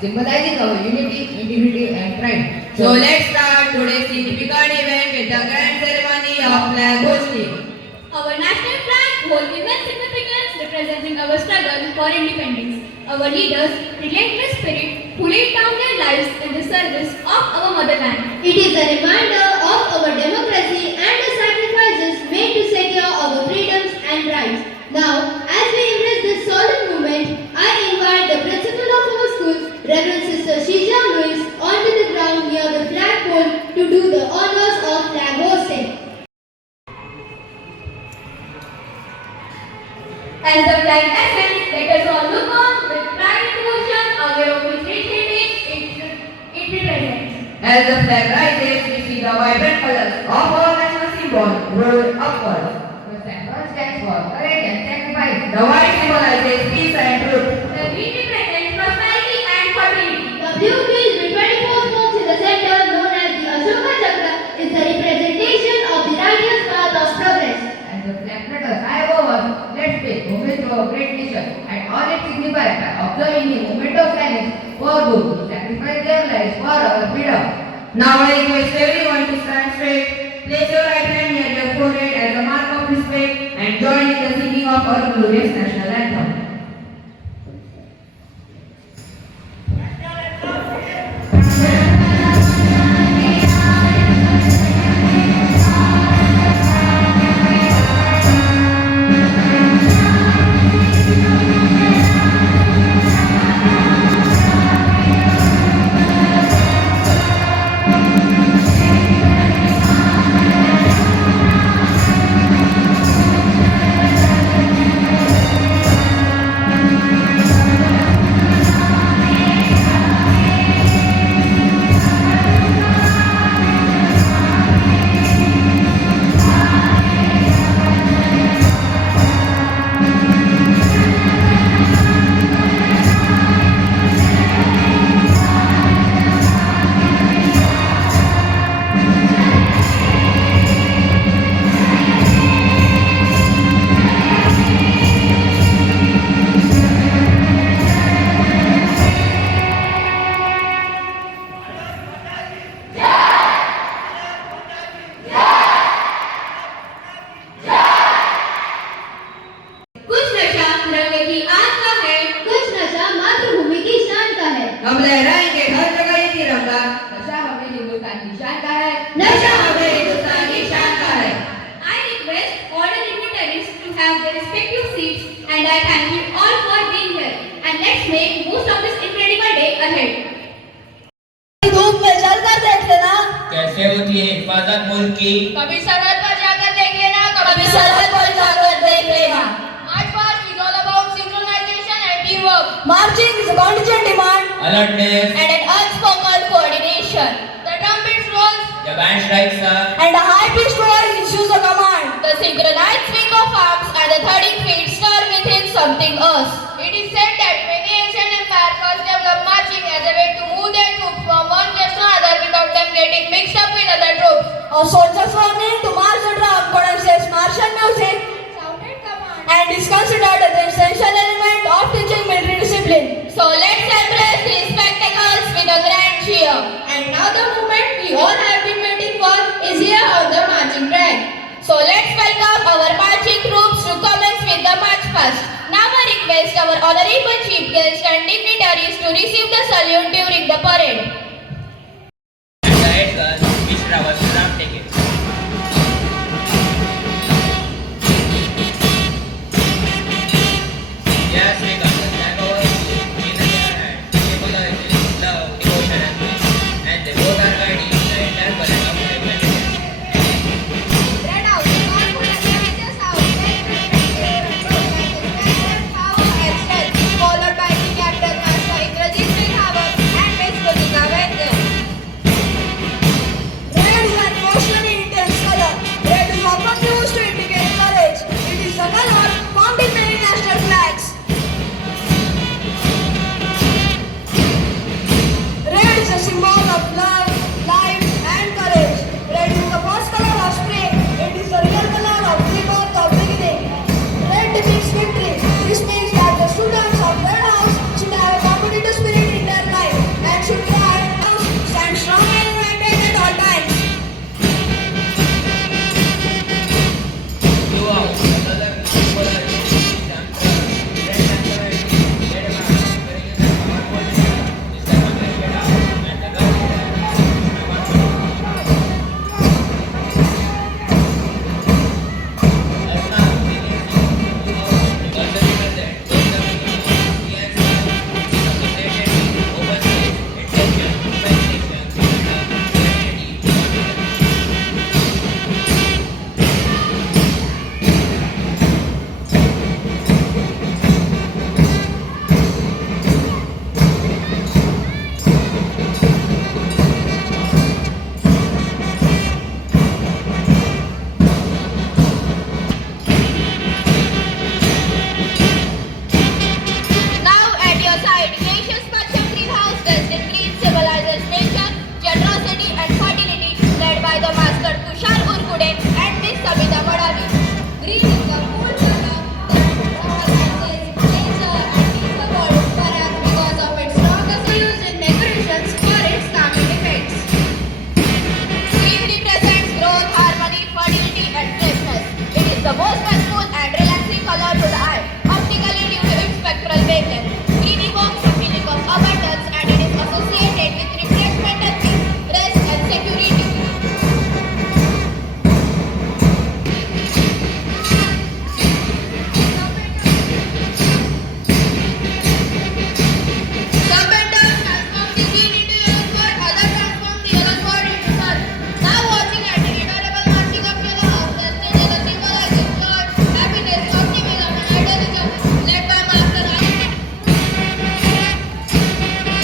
symbolizing our unity, integrity, and pride. So let's start today's significant event with the grand ceremony of flag hosting. Our national flag holds immense significance representing our struggle for independence. Our leaders' relentless spirit who laid down their lives in the service of our motherland. It is a reminder of our democracy and the sacrifices made to secure our freedoms and rights. Now, as we embrace this solemn moment, I invite the principal of our school, Reverend Sister Shija Luis, onto the ground near the flagpole to do the honors of flag hosting. As the flag ascends, let us all look on with pride and devotion, aware of which rich heritage it represents. As the flag rises, we see the vibrant colors of our national symbol roll upwards. The symbol stands for courage and sacrifice. The white symbolizes peace and truth. The green represents prosperity and fertility. The blue wheel with 24 spokes in the center, known as the Ashoka Chakra, is the representation of the righteous path of progress. As the flag flutters high over, let's pay homage to our great nation and all it signifies by observing the moment of silence for those who sacrifice their lives for our freedom. Now I request everyone to stand straight, place your right hand near your forehead as a mark of respect, and join in the singing of our glorious national anthem. कुछ नशा रंग की आग का है, कुछ नशा मातृभूमि की शान का है। हम लहराएंगे हर जगह ये तिरंगा, नशा हमें हिंदुस्तान की शान का है। नशा हमें हिंदुस्तान की शान का है। I request all the dignitaries to have their respective seats and I thank you all for being here and let's make most of this incredible day ahead. धूप में चलकर देख लेना, कैसे होती है हिफाजत मुल्क की। कभी सरहद पर जाकर देख लेना, कभी सरहद पर जाकर देख लेना। March past is all about synchronization and teamwork. Marching is a contingent demand Alertness, and an unspoken coordination. The trumpets rolls, the band strikes up, And a high-pitched voice issues a command. the synchronized swing of arms and the thudding feet stir within something else. It is said that many ancient empires first developed marching as a way to move their troops from one place to another without them getting mixed up with other troops. Our soldiers were named to march the drum, connoisseurs martial music, Sounded command. and is considered as an essential element of teaching military discipline. So let's embrace these spectacles with a grand cheer. And now the moment we all have been waiting for is here on the marching track. So let's welcome our marching troops to commence with the march past. Now I request our honorable chief guests and dignitaries to receive the salute during the parade. and the head girl, which travels to round ticket. Yes, we got the flag over in their hand. Symbolizing love, devotion, and peace. And they both are guiding the entire current of independence. Spread out the confidence messages out there and power and strength, followed by the captain master Indrajit Singh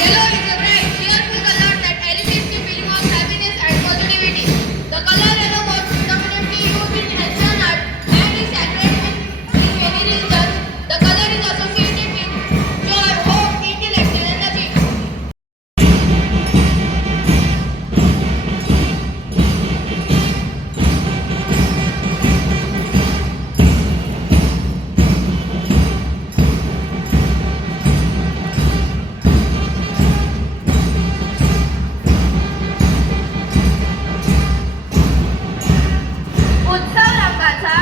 Yellow is a bright, cheerful color that elevates the feeling of happiness and positivity. The color yellow was predominantly used in ancient art and is sacred in many religions. The color is associated with joy, hope, intellect, and energy. उत्सव रंगाचा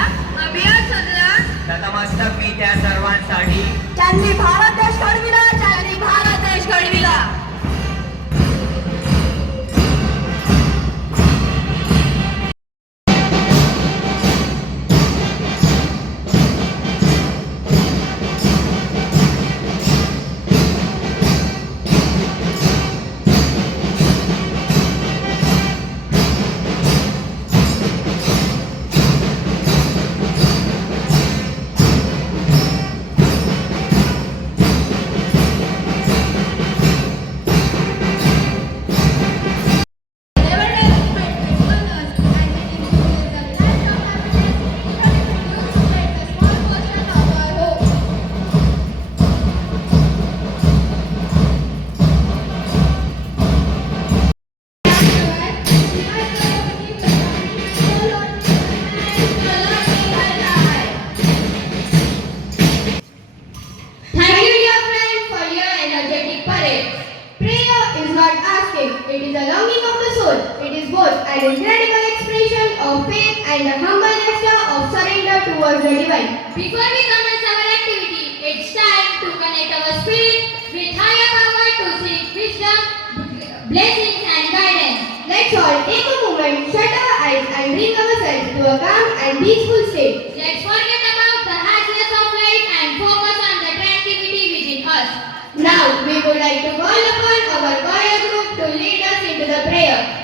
अभियान शोधला. नतमस्तक मी त्या सर्वांसाठी त्यांनी भारत देश घडविला, त्यांनी भारत देश घडविला. Thank you, dear friends, for your energetic parade. Prayer is not asking, it is a longing of the soul. It is both an incredible expression of faith and a humble gesture of surrender towards the divine. Before we commence our activity, it's time to connect our spirit with higher power to seek wisdom, blessings and guidance. Let's all take a moment, shut our eyes and bring ourselves to a calm and peaceful state. Let's forget about the harshness of life and focus on the tranquility within us. Now, we would like to call upon our choir group to lead us into the prayer.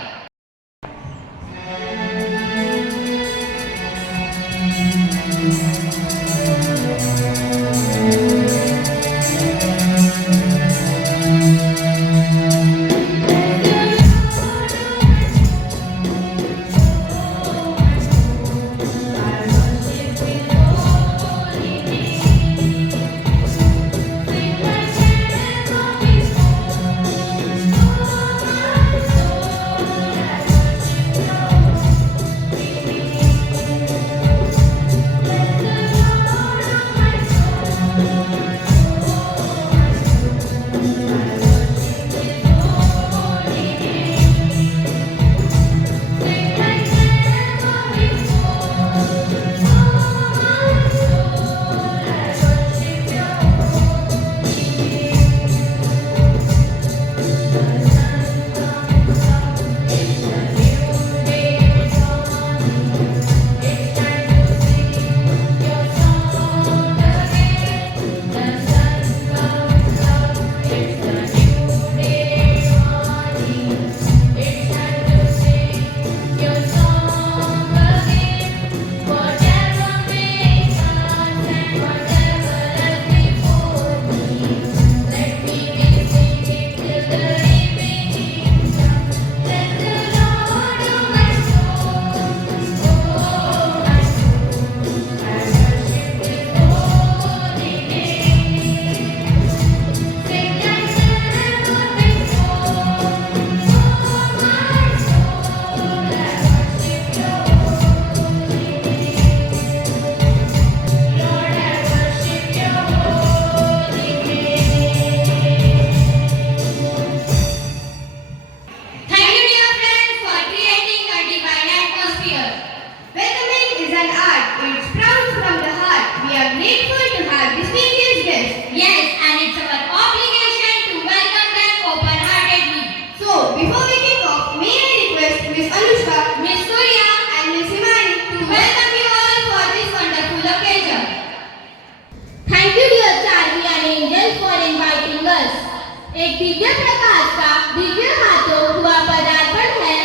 एक दिव्य प्रकाश का दिव्य हाथों हुआ पदार्पण है।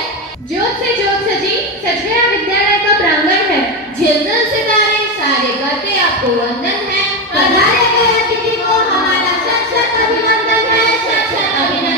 ज्योत से ज्योत सजी सच गया विद्यालय का प्रांगण है। झिलमिल सितारे सारे करते आपको वंदन है। पधारे गए अतिथि को हमारा सत सत अभिनंदन है, सत सत अभिनंदन।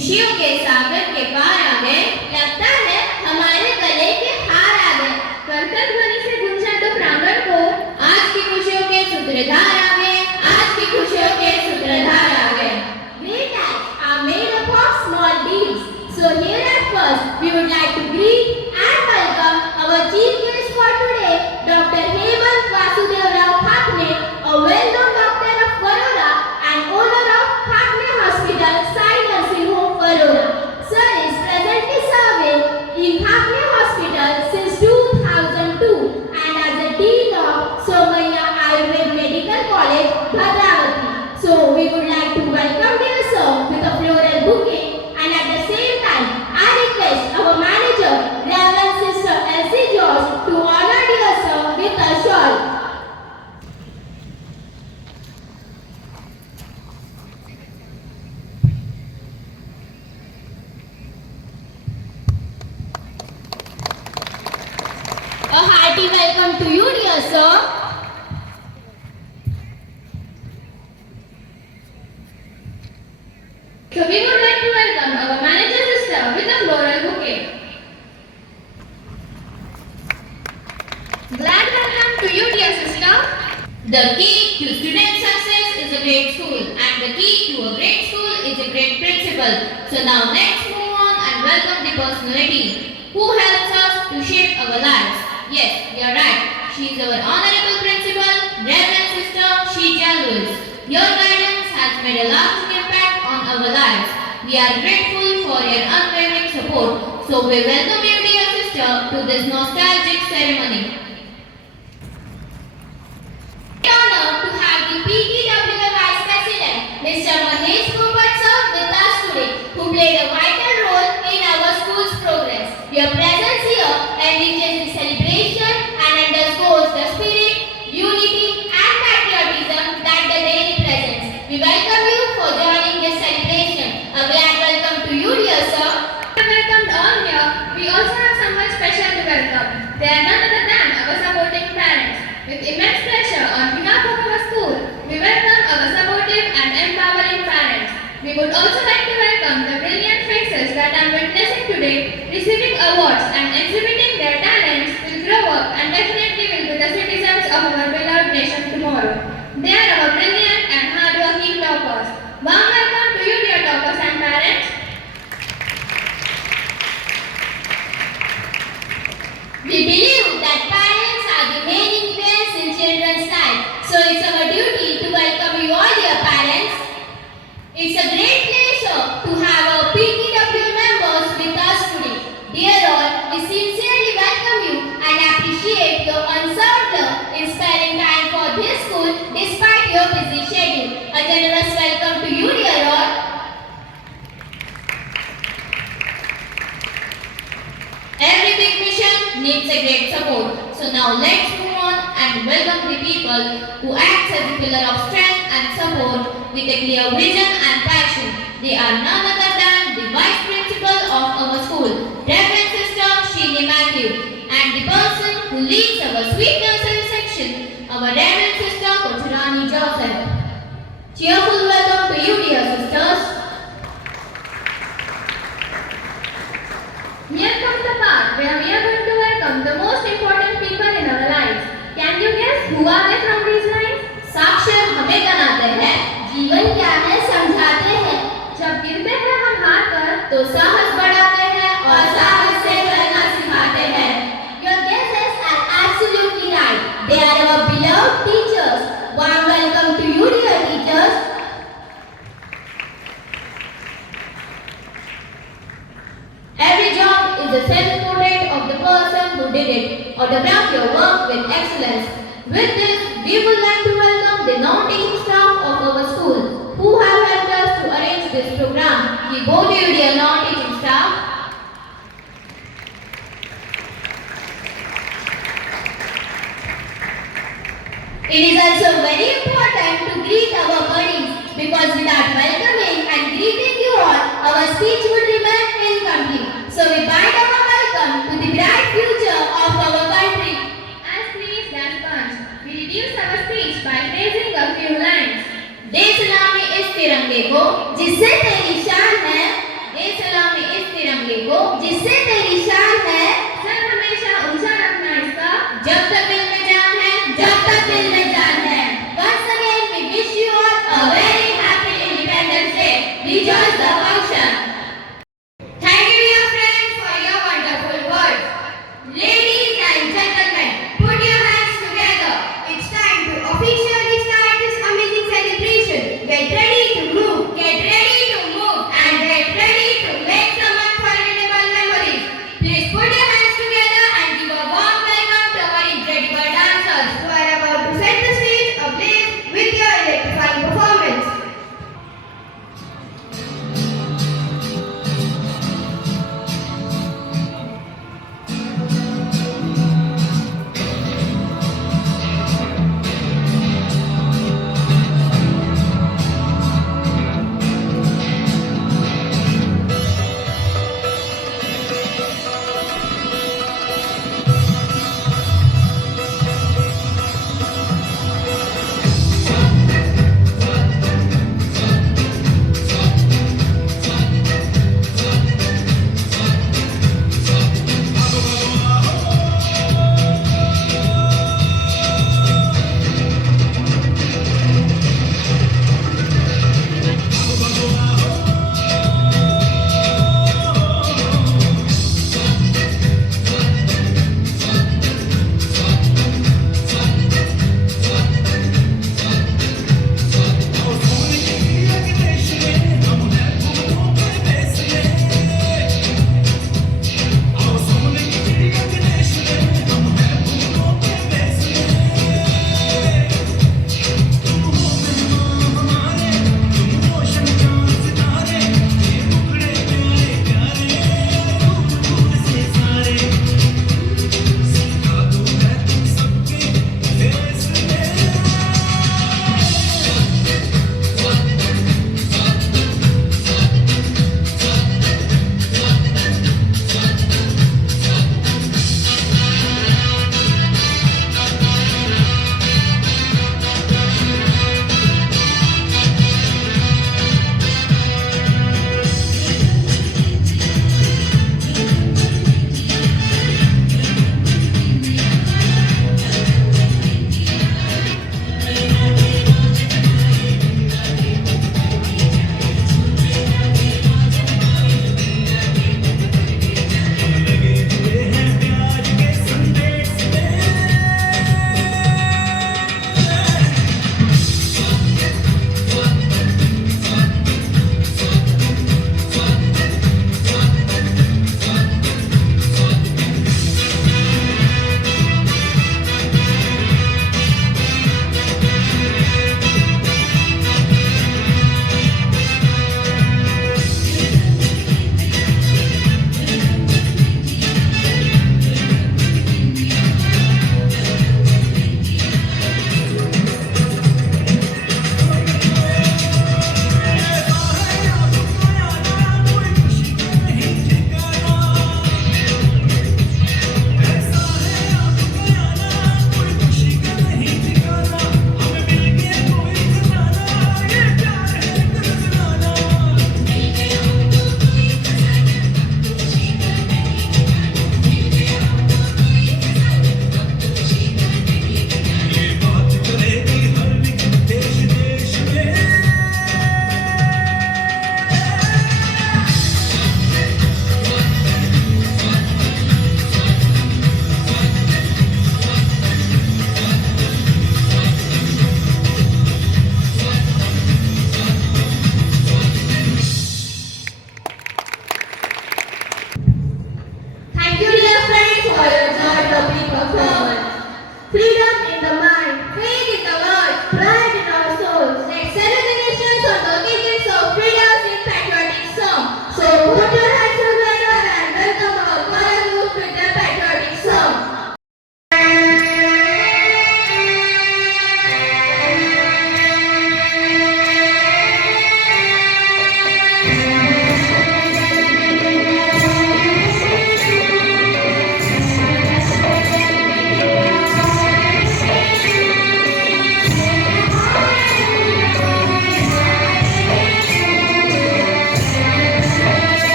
खुशियों के सागर के पार आ गए, लगता है हमारे गले के हार आ गए। कर्तव्य ध्वनि से गूंजा तो प्रांगण को, आज की खुशियों के सूत्रधार आ गए, आज की खुशियों के सूत्रधार आ गए। Great acts are made up of small deeds. So here at first, we would like to greet and welcome our chief guest for today, Dr. Hemant Vasudev Rao Thakne, a well-known doctor of Varora and owner of Thakne Hospital, Sai Nursing Home, Varora. Sir is presently serving in Thakne Hospital since 2002 and as the Dean of Somaiya Ayurveda Medical College, Bhadravati. So we would like to welcome dear sir with a floral bouquet, and at the same time, I request our manager, Reverend Sister Elsie George, to honor dear sir with a shawl. A hearty welcome to you, dear sir. so we would like to welcome our manager sister with a floral bouquet. Glad welcome to you, dear sister. The key to student success is a great school, and the key to a great school is a great principal. So now let's move on and welcome the personality who helps us to shape our lives. Yes, you're right. She is our honorable principal, Reverend Sister Sheija Lewis. Your guidance has made a lasting impact on our lives. We are grateful for your unwavering support. So we welcome you, dear sister, to this nostalgic ceremony. Honor to have the PTWA Vice President, Mr. Mahesh Popat sir, with us today, who played a vital role in our school's progress. Your presence here enriches the celebration and underscores the spirit, unity, and patriotism that the day represents. We welcome you for joining this celebration. A glad welcome to you, dear sir. Welcomed all here, we also have someone special to welcome. They are none other than our supporting parents. With immense pleasure on behalf of our school, we welcome our supportive and empowering parents. We would also like to welcome the brilliant faces that I'm witnessing today, receiving awards and exhibiting their talents, will grow up and definitely will be the citizens of our beloved nation tomorrow. They are our brilliant and hardworking toppers. Warm welcome to you, dear toppers and parents. We believe that parents are the main influence in children's life. So it's our duty to welcome you all, dear parents. It's a great pleasure to have our PTW members with us today. Dear all, we sincerely welcome you and appreciate your unserved love in sparing time for this school despite your busy schedule. A generous welcome to you, dear all. Every big mission needs a great support. So now let's move on and welcome the people who act as a pillar of strength and support with a clear vision and passion. They are none other than the Vice Principal of our school, Reverend Sister Sheely Matthew, and the person who leads our sweet nursery section, our Reverend Sister Kochurani Joseph. Cheerful welcome to you, dear sisters. Here comes the part where we are going to welcome the most important people in our lives. Can you guess who are they from these lines? साक्षर हमें बनाते हैं, जीवन क्या है समझाते हैं। जब गिरते हैं हम हार कर तो साहस बढ़ाते हैं और साहस से चलना सिखाते हैं। Your guesses are absolutely right. They are our beloved teachers. Warm welcome to you, dear teachers. Every job is a self-portrait of the person who did it. Autograph your work with excellence. With this, we would like to welcome the non-teaching staff of our school who have helped us to arrange this program. We go to you, dear non-teaching staff. It is also very important to greet our buddies because without welcoming and greeting you all, our speech would remain incomplete. So we bind our welcome to the bright future of our country. as pleased as punch, we reduce our speech by praising a few lines. दे सलामी इस तिरंगे को जिससे तेरी शान है, इससे तेरी शान है, सर हमेशा ऊंचा रखना इसका, जब तक दिल में जान है, जब तक दिल में जान है। Once again we wish you all a very happy Independence Day. Rejoice the function. Thank you dear friends for your wonderful words. Ladies and gentlemen, put your hands together. It's time to officially start this amazing celebration. Get ready to move, and get ready to make some unforgettable memories. Please put your hands together and give a warm welcome to our incredible dancers who are about to set the stage ablaze with your electrifying performance.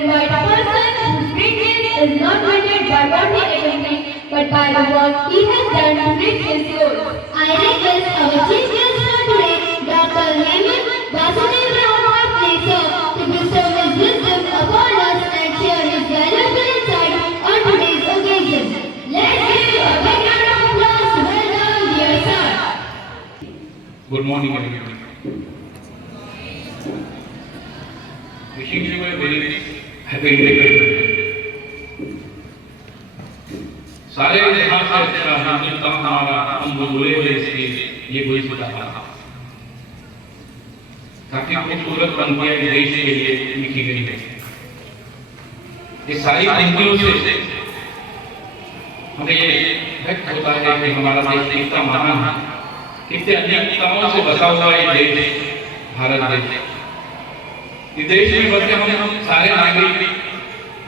invite a person whose greatness is not measured by what he accomplished, but by the work he has done to reach his goals. I request our chief guest for today, Dr. Hemant Vasudev Rao Patlekar, to bestow his wisdom upon us and share his valuable insight on today's occasion. Let's give a big round of applause to welcome dear sir. Good morning, everyone. Wishing you a very happy day. सारे जहां से अच्छा हिंदुस्तान हमारा हम बोले हुए इसके ये कोई सुधा था काफी खूबसूरत पंक्तियां इस देश के लिए लिखी गई है। इस सारी पंक्तियों से हमें ये व्यक्त होता है कि हमारा देश कितना महान है, कितने अनेकताओं से बसा हुआ ये देश भारत देश। इस देश में बसे हम सारे नागरिक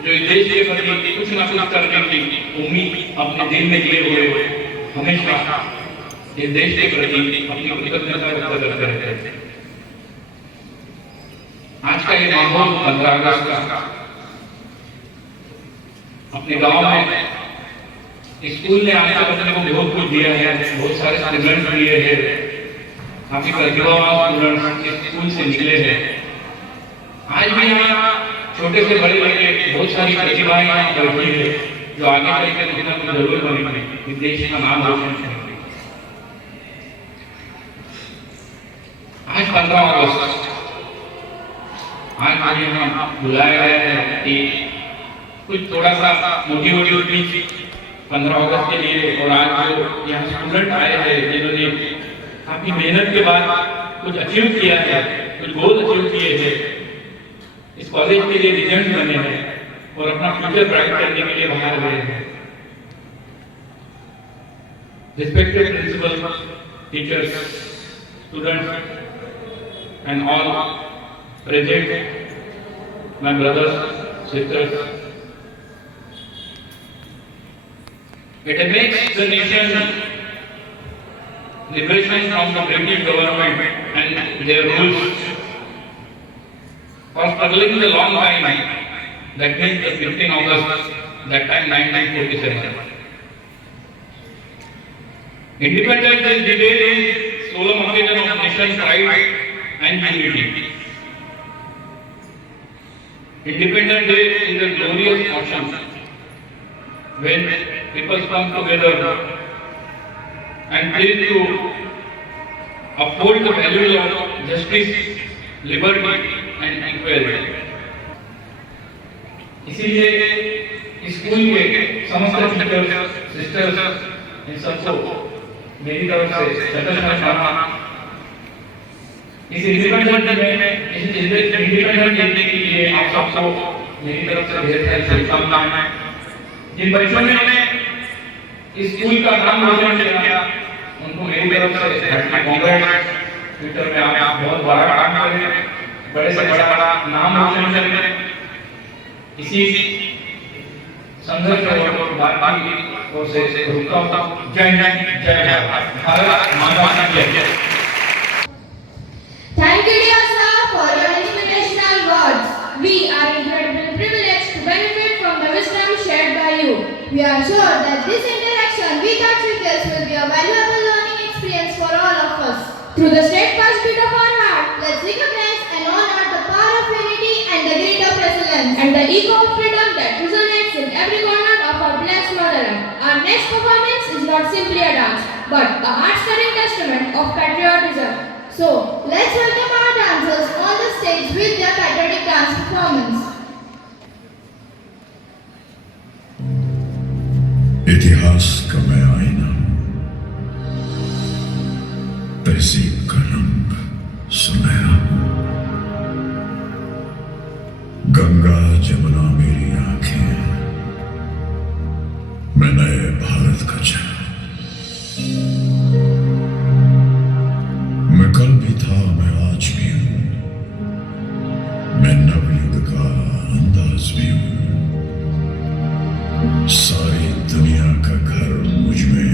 जो इस देश के प्रति कुछ न कुछ करने की उम्मीद अपने दिल में लिए हुए हमेशा इस देश के प्रति अपनी कृतज्ञता व्यक्त करते रहते हैं। आज का ये माहौल 15 अगस्त का अपने गांव में स्कूल ने आज तक अपने को बहुत कुछ दिया है, बहुत सारे स्टूडेंट दिए हैं, काफी प्रतिभावान स्टूडेंट स्कूल से निकले हैं। आज भी यहाँ छोटे से बड़े बड़े बहुत सारी प्रतिभाएं बैठी है जो आगे चलकर कुछ ना कुछ जरूर बनेंगे, इस देश का नाम रोशन करेंगे। आज 15 अगस्त आज मुझे यहाँ बुलाया गया है कि कुछ थोड़ा सा मोटिवेट स्पीच 15 अगस्त के लिए। और आज जो यहाँ स्टूडेंट आए हैं जिन्होंने काफी मेहनत के बाद कुछ अचीव किया है, कुछ गोल अचीव किए हैं, इस कॉलेज के लिए रिजल्ट बने हैं और अपना फ्यूचर ब्राइट करने के लिए बाहर गए हैं। Respected principal, teachers, students and all present, my brothers, sisters, it makes the nation liberation from the British government and their rules for struggling a long time, that means the 15 August, that time 1947. Independence is declared in solemn occasion of nation's pride and unity. Independence Day is a glorious occasion when people come together and pledge to uphold the values of justice, liberty and equality. इसीलिए school के समस्त teachers, sisters, इन सबको मेरी तरफ से जगत शर्मा इस independence day में इंडिपेंडेंस डे के लिए आप सबको मेरी तरफ से ढेर सारी शुभकामनाएं। जिन बच्चों ने इस स्कूल का नाम रोशन किया उनको मेरी तरफ से कांग्रेस। ट्विटर में आप बहुत बड़ा काम कर रहे हैं, बड़े से बड़ा नाम रोशन कर रहे हैं। इसी संघर्ष और बातचीत की ओर से रुकता हूं। जय हिंद, जय भारत माता की जय। Thank you, dear sir, for your inspirational words. We are incredibly privileged to benefit from the wisdom shared by you. We are sure that this interaction with our tutors will be a valuable learning experience for all of us. Through the steadfast beat of our heart, let's recognize and honor the power of unity and the grit of resilience and the echo of freedom that resonates in every corner of our blessed motherland. Our next performance is not simply a dance, but a heart-stirring testament of patriotism. So, let's welcome our dancers on the stage with their patriotic dance performance. इतिहास का मैं आईना हूं, तहजीब का रंग सुनहरा हूं। गंगा जमुना मेरी आंखें, मैं नए भारत का चेहरा। मैं कल भी था, मैं आज भी हूं, मैं नवयुग का अंदाज भी हूं। सारी दुनिया का घर मुझ में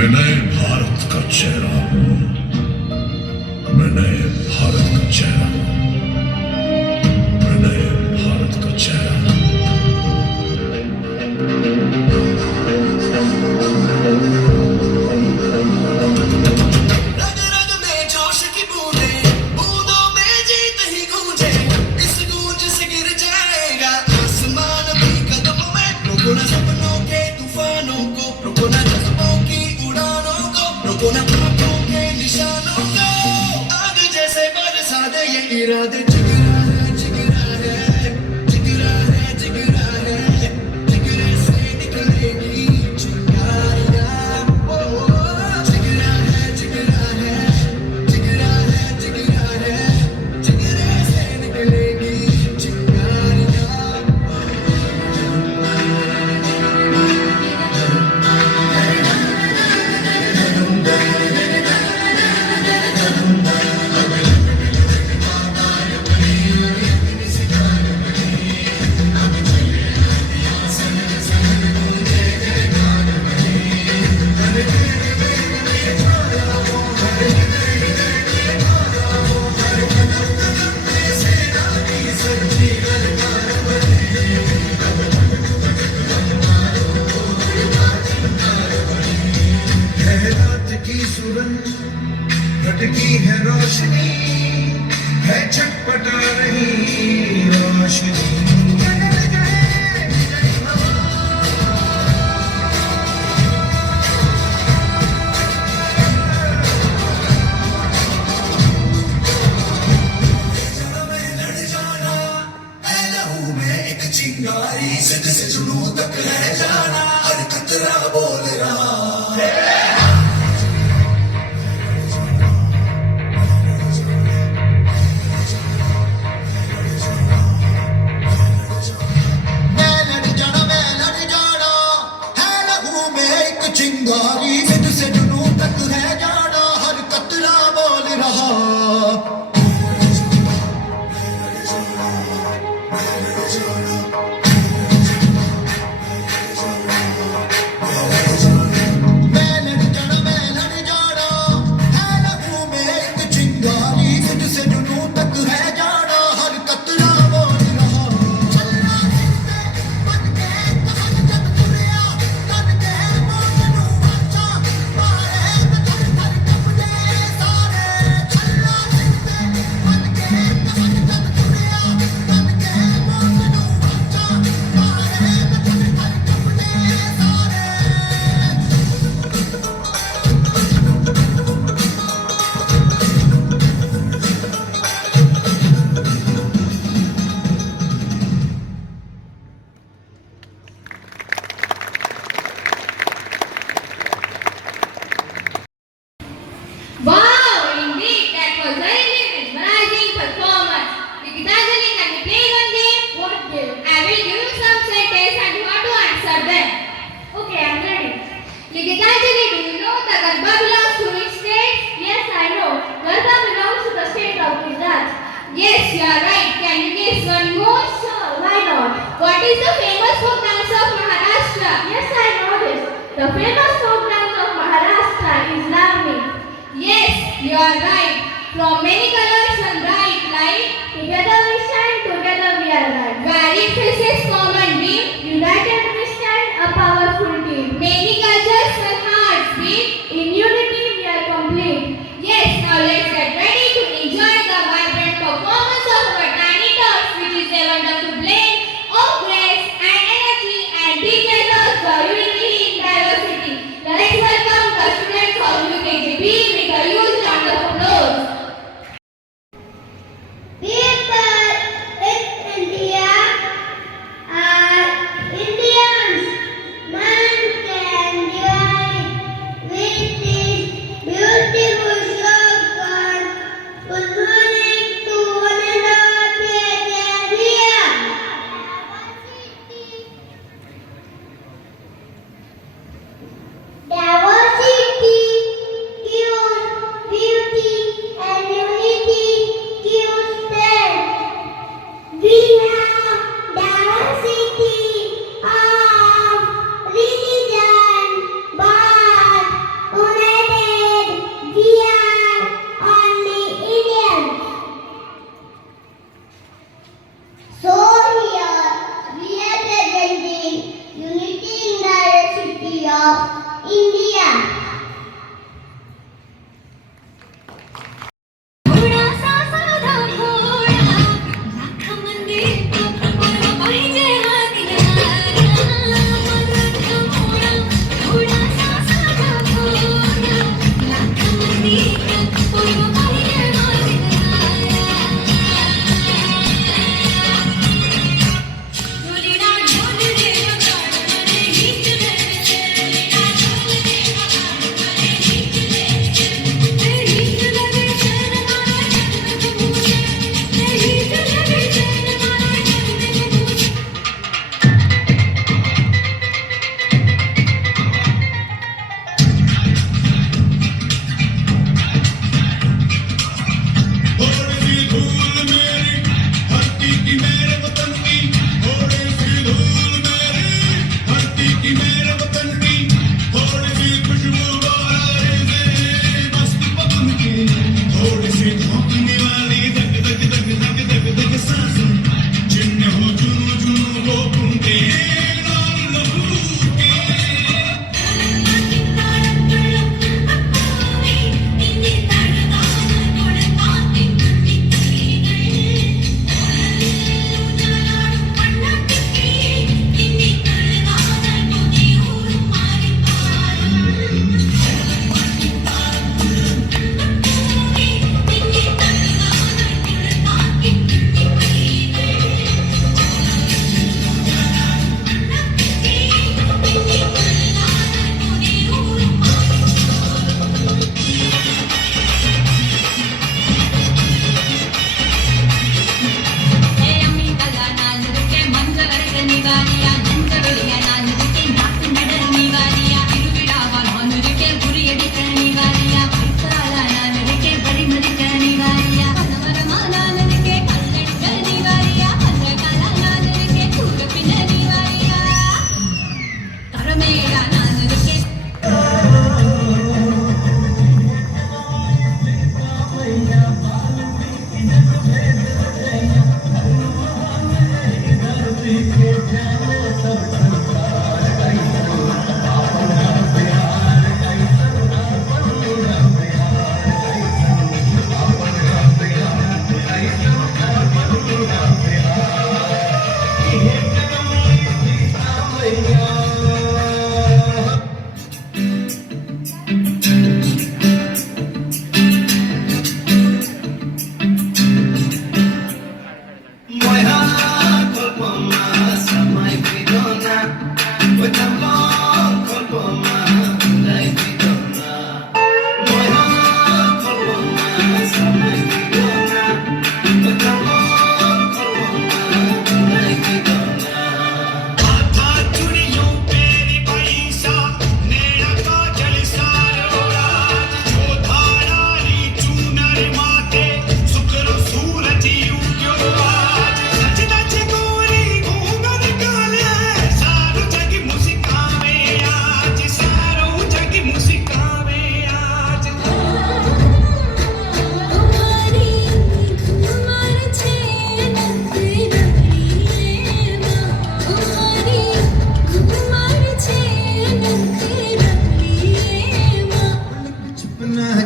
मैं नए भारत का चेहरा हूं, मैं नए भारत का चेहरा हूं, मैं नए भारत का चेहरा हूं। रग रग में जोश की बूंदें, बूंदों में जीत ही गूंजे, इस गूंज से गिर जाएगा आसमान भी कदमों में। रोको ना सपनों के तूफानों को, रोको ना जज्बों की उड़ानों को, रोको ना ख्वाबों के निशानों को। आग जैसे बरसा दे ये इरादे, जिगरा है जिगरा है जिगरा है जिगरा है, जिगरे से निकलेगी चिंगारियां। ओ जिगरा है जिगरा है जिगरा है जिगरा है, जिगरे से निकलेगी चिंगारियां। है रात की सुरंग, भटकी है रोशनी, है छटपटा रही रोशनी। लड़ जाना है लहू में एक चिंगारी, सिर से जुनून तक रह जाना, हर खतरा बोल रहा है। मैं लड़ जाना है लहू में एक चिंगारी, सिर से जुनून तक रह जाना, हर कतरा बोल रहा। मैं लड़ जाना है लहू में एक चिंगारी, सिर से जुनून तक रह जाना, हर कतरा बोल रहा। चलना जिससे बन के कहां जब तुरिया, तन के मौत नू वाचा, मारे में थर थर कपड़े सारे। चलना जिससे बन के कहां जब तुरिया, तन के मौत नू वाचा, मारे में थर थर कपड़े सारे। Wow, indeed, that was very mesmerizing performance. Nikitanjali, can we play one game? What game? I will give you some sentences and you have to answer them. Okay, I'm ready. Nikitanjali, do you know the Garba belongs to which state? Yes, I know. Garba belongs to the state of Gujarat. Yes, you are right. Can you guess one more? Sure, why not? What is the famous folk dance of Maharashtra? Yes, I know this. The famous folk dance of Maharashtra is Lavani. Yes, you are right. From many colors and bright light, together we shine, together we are right. Where it faces common beam, united we stand, a powerful team. Many cultures and hearts beat, in unity we are complete. Yes, now let's get ready to enjoy the vibrant performance of our tiny tots, which is a wonderful blend of grace and energy and teaches us the unity in diversity. Let's welcome the students of UKGB with a huge round of applause. People in India are Indians. Man can divide with his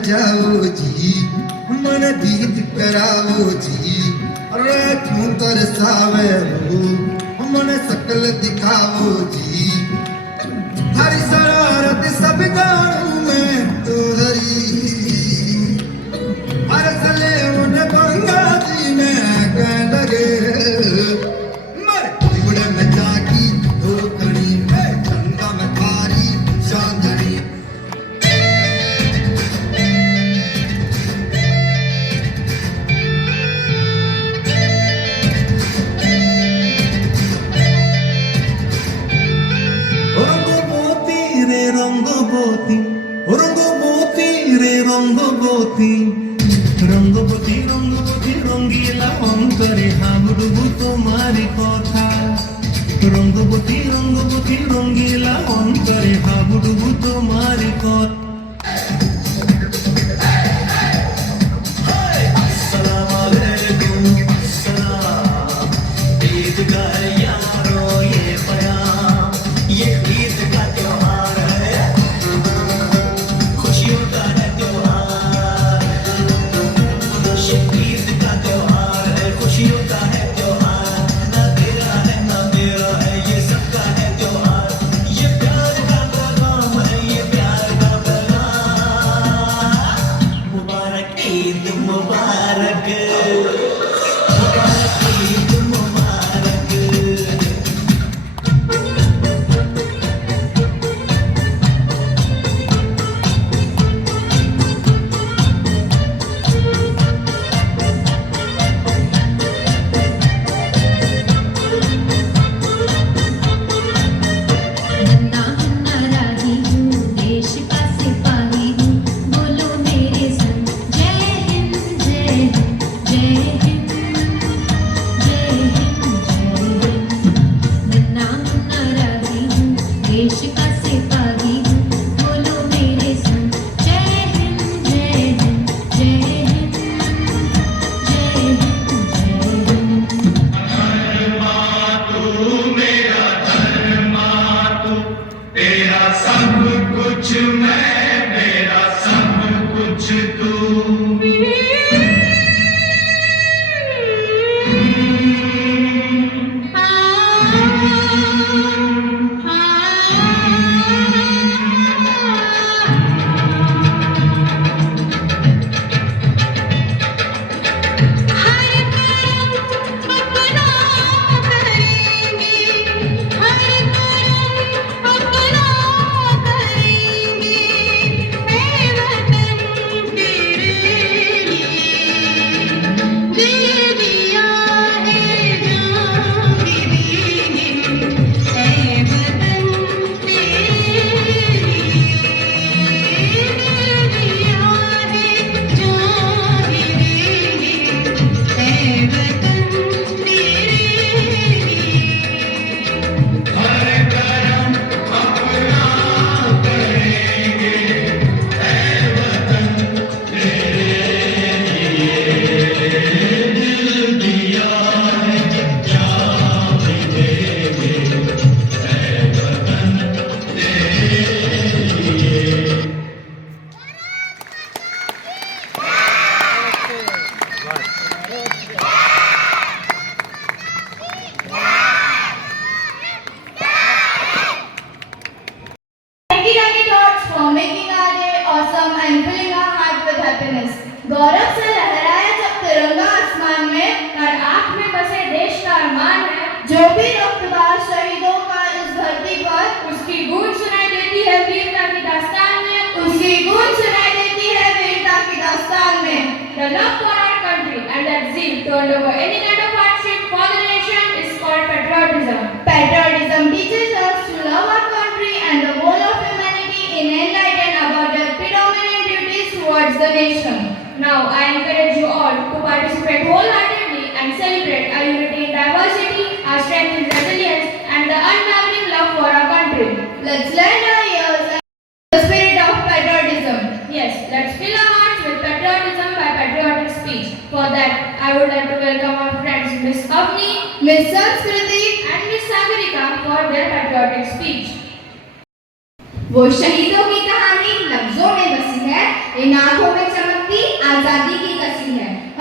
नचाओ जी, मन गीत कराओ जी, अरे तू तरसावे हो, मन सकल दिखाओ जी, हरी शरारत सब जानू मैं तो हरी, हर सले उन गंगा जी में कह लगे, मर उड़ में जागी धोकड़ी में गंगा में थारी चांदनी। রঙ্গবতী রঙ্গবতী রে রঙ্গবতী রঙ্গবতী রঙ্গবতী রঙ্গিলা অন্তরে হাবুডুবু তোমার কথা রঙ্গবতী রঙ্গবতী রঙ্গিলা অন্তরে হাবুডুবু তোমার কথা আসসালামু আলাইকুম আসসালাম ईद का यारो ये बयान ये ईद का त्योहार है खुशियों का है त्योहार ये ईद का त्योहार है खुशियों का है त्योहार ना तेरा है ये सबका है त्योहार ये प्यार का पैगाम है ये प्यार का पैगाम मुबारक ईद मुबारक मुबारक ईद मुबारक नन्ना हन्ना राजी हूँ देश का सिपाही हूँ बोलो मेरे संग जय हिंद जय हिंद जय हिंद जय हिंद जय हिंद नन्ना हन्ना राजी हूँ देश का सिपाही हूँ बोलो मेरे संग जय हिंद जय हिंद जय हिंद जय हिंद जय हिंद तेरा सब कुछ मैं मेरा सब कुछ तू Lucky thoughts for making our day awesome and filling our heart with happiness. गौरव से लहराया जब तिरंगा आसमान में, हर आँख में बसे देश का अरमान है। जो भी रक्तबाज शहीदों का इस धरती पर, उसकी गूंज सुनाई देती है वीरता की दास्तान में, उसकी गूंज सुनाई देती है वीरता की दास्तान में। The love for our country and that zeal to undergo any kind of hardship for the nation is called patriotism. Patriotism teaches us to love our country and the whole of humanity in enlightened about their predominant duties towards the nation. Now I encourage you all to participate wholeheartedly and celebrate our unity in diversity, our strength in resilience, and the unwavering love for our country. Let's lend our ears and the spirit of patriotism. Yes, let's fill our hearts with patriotism by patriotic speech. For that, I would like to welcome our friends Miss Avni, Miss Sanskriti, and Miss Sagarika for their patriotic speech. वो शहीदों की कहानी लफ्जों में बसी है, इन आंखों में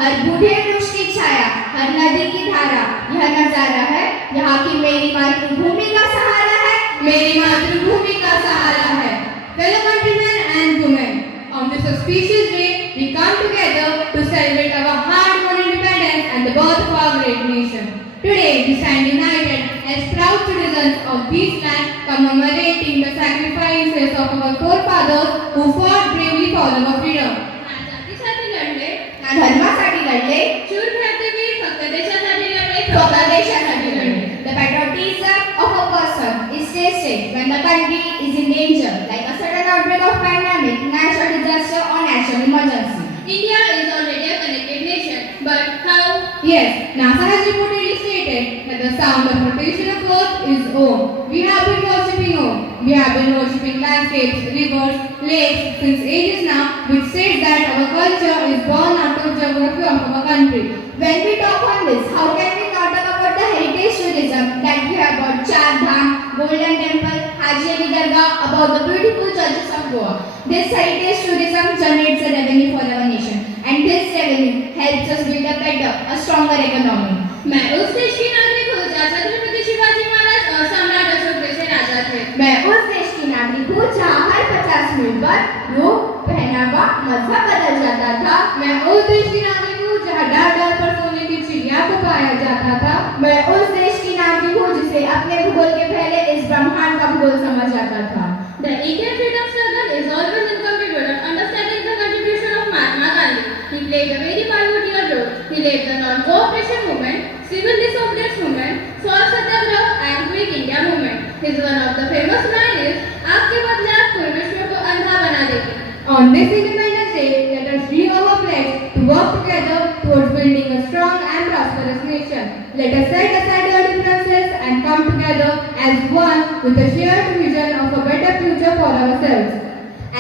हर बूढ़े वृक्ष की छाया, हर नदी की धारा, यह नजारा है यहाँ की मेरी मातृभूमि का सहारा है, मेरी मातृभूमि का सहारा है। Fellow countrymen and women, on this auspicious day, we come together to celebrate our hard-won independence and the birth of our great nation. Today, we stand united as proud citizens of this land, commemorating the sacrifices of our forefathers who fought bravely for our freedom. ना जातीसाठी लढले, ना धर्मासाठी लढले, शूर भारतीय फक्त देशासाठी लढले, फक्त देशासाठी लढले. The patriotism of a person is tested when the country is in danger, like a sudden outbreak of pandemic, natural disaster or national emergency. India is already a connected nation, but how? Yes, NASA has reportedly stated that the sound of rotation of Earth is Om. We have been worshipping Om. We have been worshipping landscapes, rivers, lakes since ages now, which states that our culture is born out of geography of our country. When we talk on this, how can we not talk about the heritage tourism that we have about Char Dham, Golden Temple, Haji Ali Dargah, about the beautiful churches of Goa. This heritage tourism generates a revenue for our nation, and this revenue helps us build a better, a stronger economy. मैं उस देश की नागरिक हूँ जहाँ छत्रपति शिवाजी महाराज और सम्राट अशोक जैसे राजा थे। मैं उस देश की नागरिक हूँ जहाँ हर 50 मिनट पर रूप, पहनावा, मजहब बदल जाता था। मैं उस देश की नागरिक हूँ जहाँ डाल पर सोने की चिड़िया को पाया जाता था। मैं उस देश की नागरिक हूँ जिसे अपने भूगोल के पहले इस ब्रह्मांड का भूगोल समझ आता था। The Indian freedom struggle is always incomplete without understanding the contribution of Mahatma Gandhi. He played a very pivotal role. He led the non-cooperation movement, civil disobedience movement, salt satyagraha and Quick India movement. His one of the famous line is, "आपके बदले आप पूरे विश्व को अंधा बना देंगे." On this Independence Day, let us renew our pledge to work together towards building a strong and prosperous nation. Let us set aside our differences and come together as one with a shared vision of a better future for ourselves.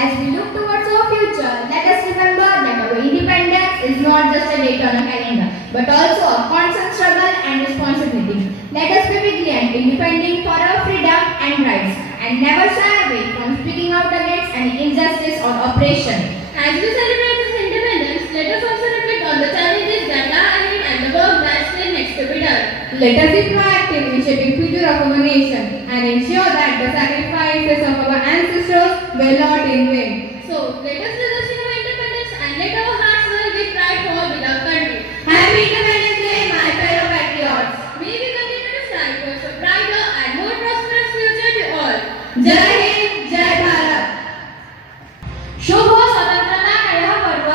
As we look towards our future, let us remember that our independence is not just a date on a calendar, but also a constant struggle and responsibility. Let us be vigilant in defending for our freedom and rights, and never shy away from speaking out against any injustice or oppression. As we celebrate this independence, let us also reflect on the challenges that lie ahead and the work that still needs to be done. Let us be proactive in shaping future of our nation and ensure that the sacrifices of our ancestors were not in vain. So, let us rejoice in our independence and let our hearts swell with pride for our beloved country. Happy Independence Day, my fellow patriots. May we continue to stand towards a brighter and more prosperous future to all. Jai Hind, Jai Bharat. शुभ हो स्वतंत्रता का यह पर्व।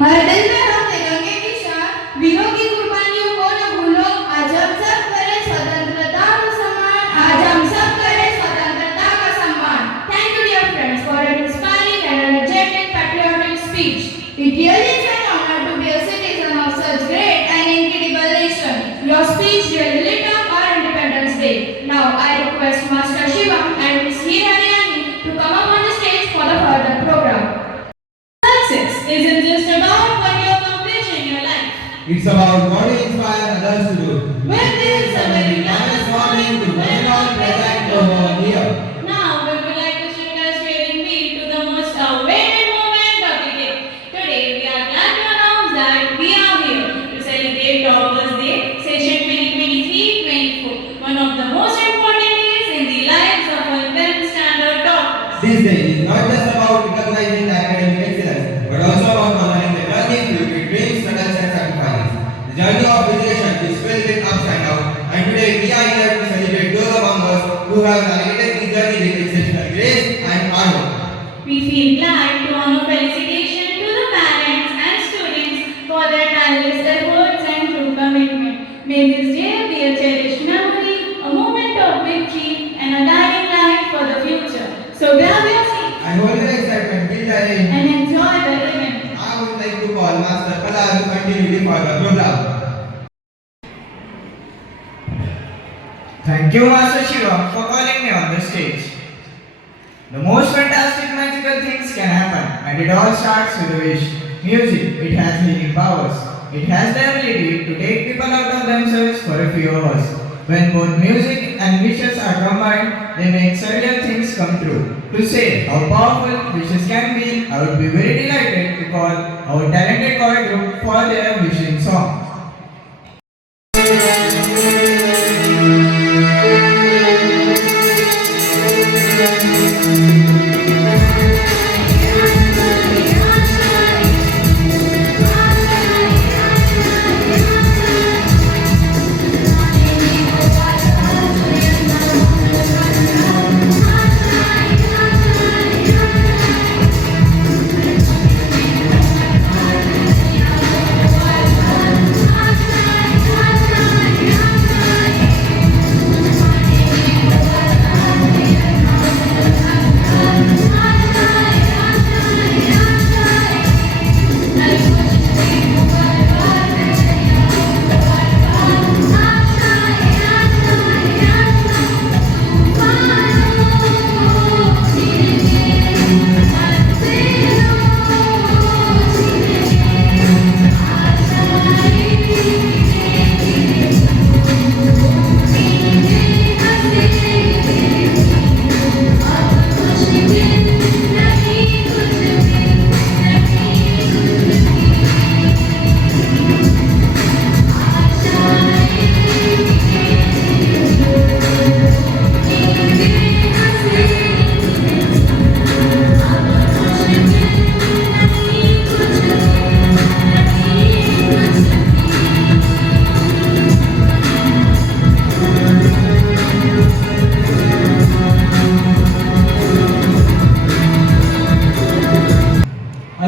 हर दिल में हो तिरंगे की शान, वीरों की कुर्बानियों को न भूलो। आज हम सब करें स्वतंत्रता का सम्मान, आज हम सब करें स्वतंत्रता का सम्मान। Thank you dear friends for an inspiring and energetic patriotic speech. It really is an honor to be a citizen of such great and incredible nation. Your speech really lit up our Independence Day. Now I request Master Shivam and Ms. Hirayani to come up on the stage for the further program. Success isn't just about what you accomplish in your life. It's about what you inspire others to do. With this, a very Nice morning to everyone present over here. Now we would like to shift our steering wheel to the most awaited moment of the day. Today we are glad to announce that we are here to celebrate Toppers Day, session 2023-24, one of the most important days in the lives of our 10th standard toppers. This day is not just about recognizing academic excellence, but also about honoring the journey filled with dreams, struggles, and sacrifices. The journey of education is filled with ups and downs, and today we are here to celebrate those among us who have navigated this journey with exceptional grace and hard work. We feel glad to honor felicitation to the parents and students for their tireless efforts and true commitment. May this day be a cherished memory, a moment of victory, and a guiding light for the future. So grab your seat I hold your excitement till the end. and enjoy the event. I would like to call Master Kala to continue the further program. Thank you, Master Shiva, for calling me on the stage. The most fantastic magical things can happen, and it all starts with a wish. Music, it has healing powers. It has the ability to take people out of themselves for a few hours. When both music and wishes are combined, they make surreal things come true. To say how powerful wishes can be, I would be very delighted to call our talented choir group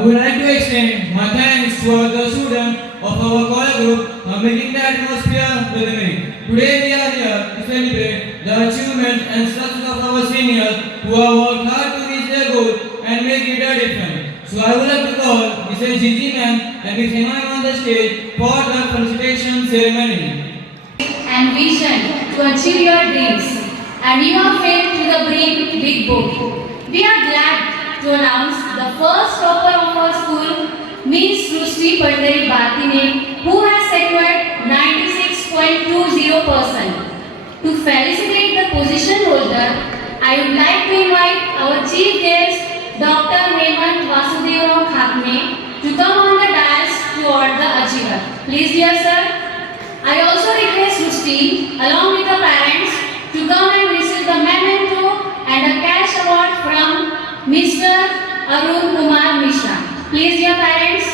would like to extend my thanks to all the students of our choir group for making the atmosphere welcoming. Today we are here to celebrate the achievements and success of our seniors who have worked hard to reach their goal and make it a difference. So I would like to call Mrs. Gigi ma'am and Ms. Hema on the stage for the felicitation ceremony. And vision to achieve your dreams, and you have failed to the bring big book. We are glad to announce the first topper of our school, Ms. Srushti Pandari Bhartine, who has secured 96.20%. To felicitate the position holder, I would like to invite our chief guest, Dr. Hemant Vasudev Khapne, to come on the dais to award the achiever. Please, dear sir. I also request Srushti, along with the parents, to come and receive the memento and a cash award from Mr. Arun Kumar Mishra. Please, dear parents,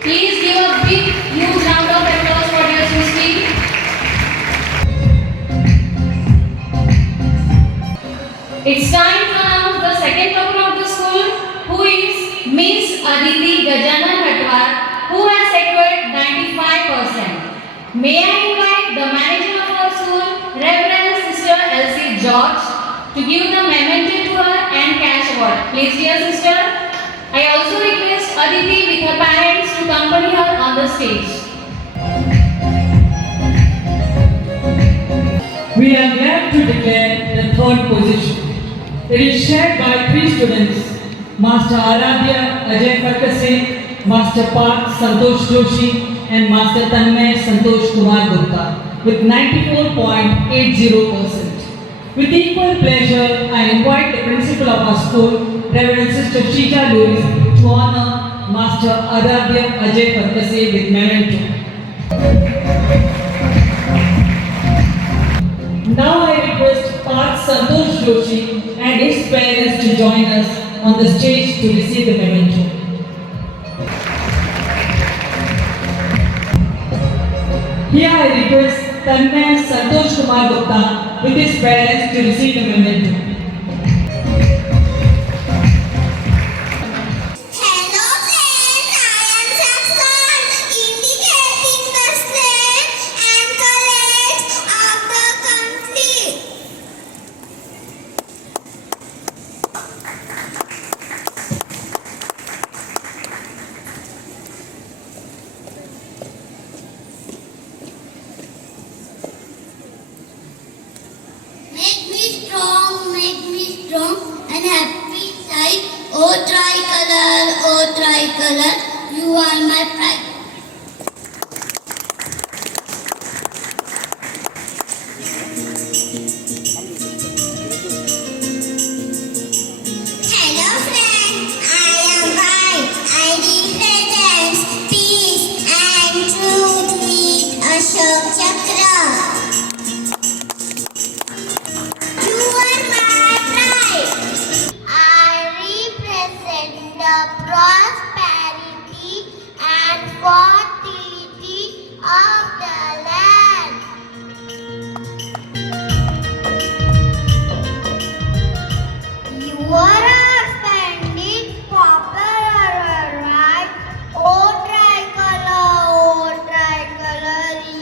please give a big, huge round of applause for dear Srushti. It's time to announce the second topper of the school, who is Miss Aditi Gajanan Hatwar, who has secured 95%. May I invite the manager of our school, Reverend Sister Elsie George, to give the memento to her and cash award. Please, dear sister. I also request Aditi with her parents to accompany her on the stage. We are glad to declare the third position. It is shared by 3 students, Master Aradhya Ajay Farkase, Master Parth Santosh Joshi, and Master Tanmay Santosh Kumar Gupta with 94.80%. With equal pleasure, I invite the principal of our school, Reverend Sister Sheeta Lewis, to honor Master Aradhya Ajay Farkase with memento. Now I request Parth Santosh Joshi and his parents to join us on the stage to receive the memento. Here I request Tanmay Santosh Kumar Gupta with his parents to receive the memento. Hello friends, I am Saxon, indicating the state and college of the country. Make me strong and happy side. Oh tricolor, you are my pride. Hello friends, I am white. I represent peace and truth with Ashok Chakra. You are my pride. I represent the prosperity and fertility of the land. You are outstanding, popular, right? Oh tricolor,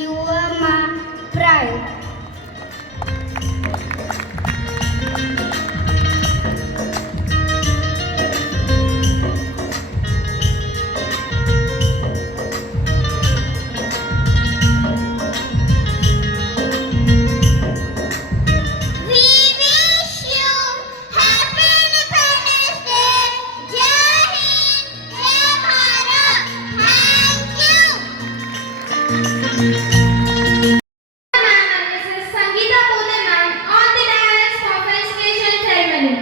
you are my pride. We wish you Happy Independence Day. Jai Hind, Jai Bharat. Thank you. Mrs. Sangeeta Pune ma'am on the dais for felicitation ceremony.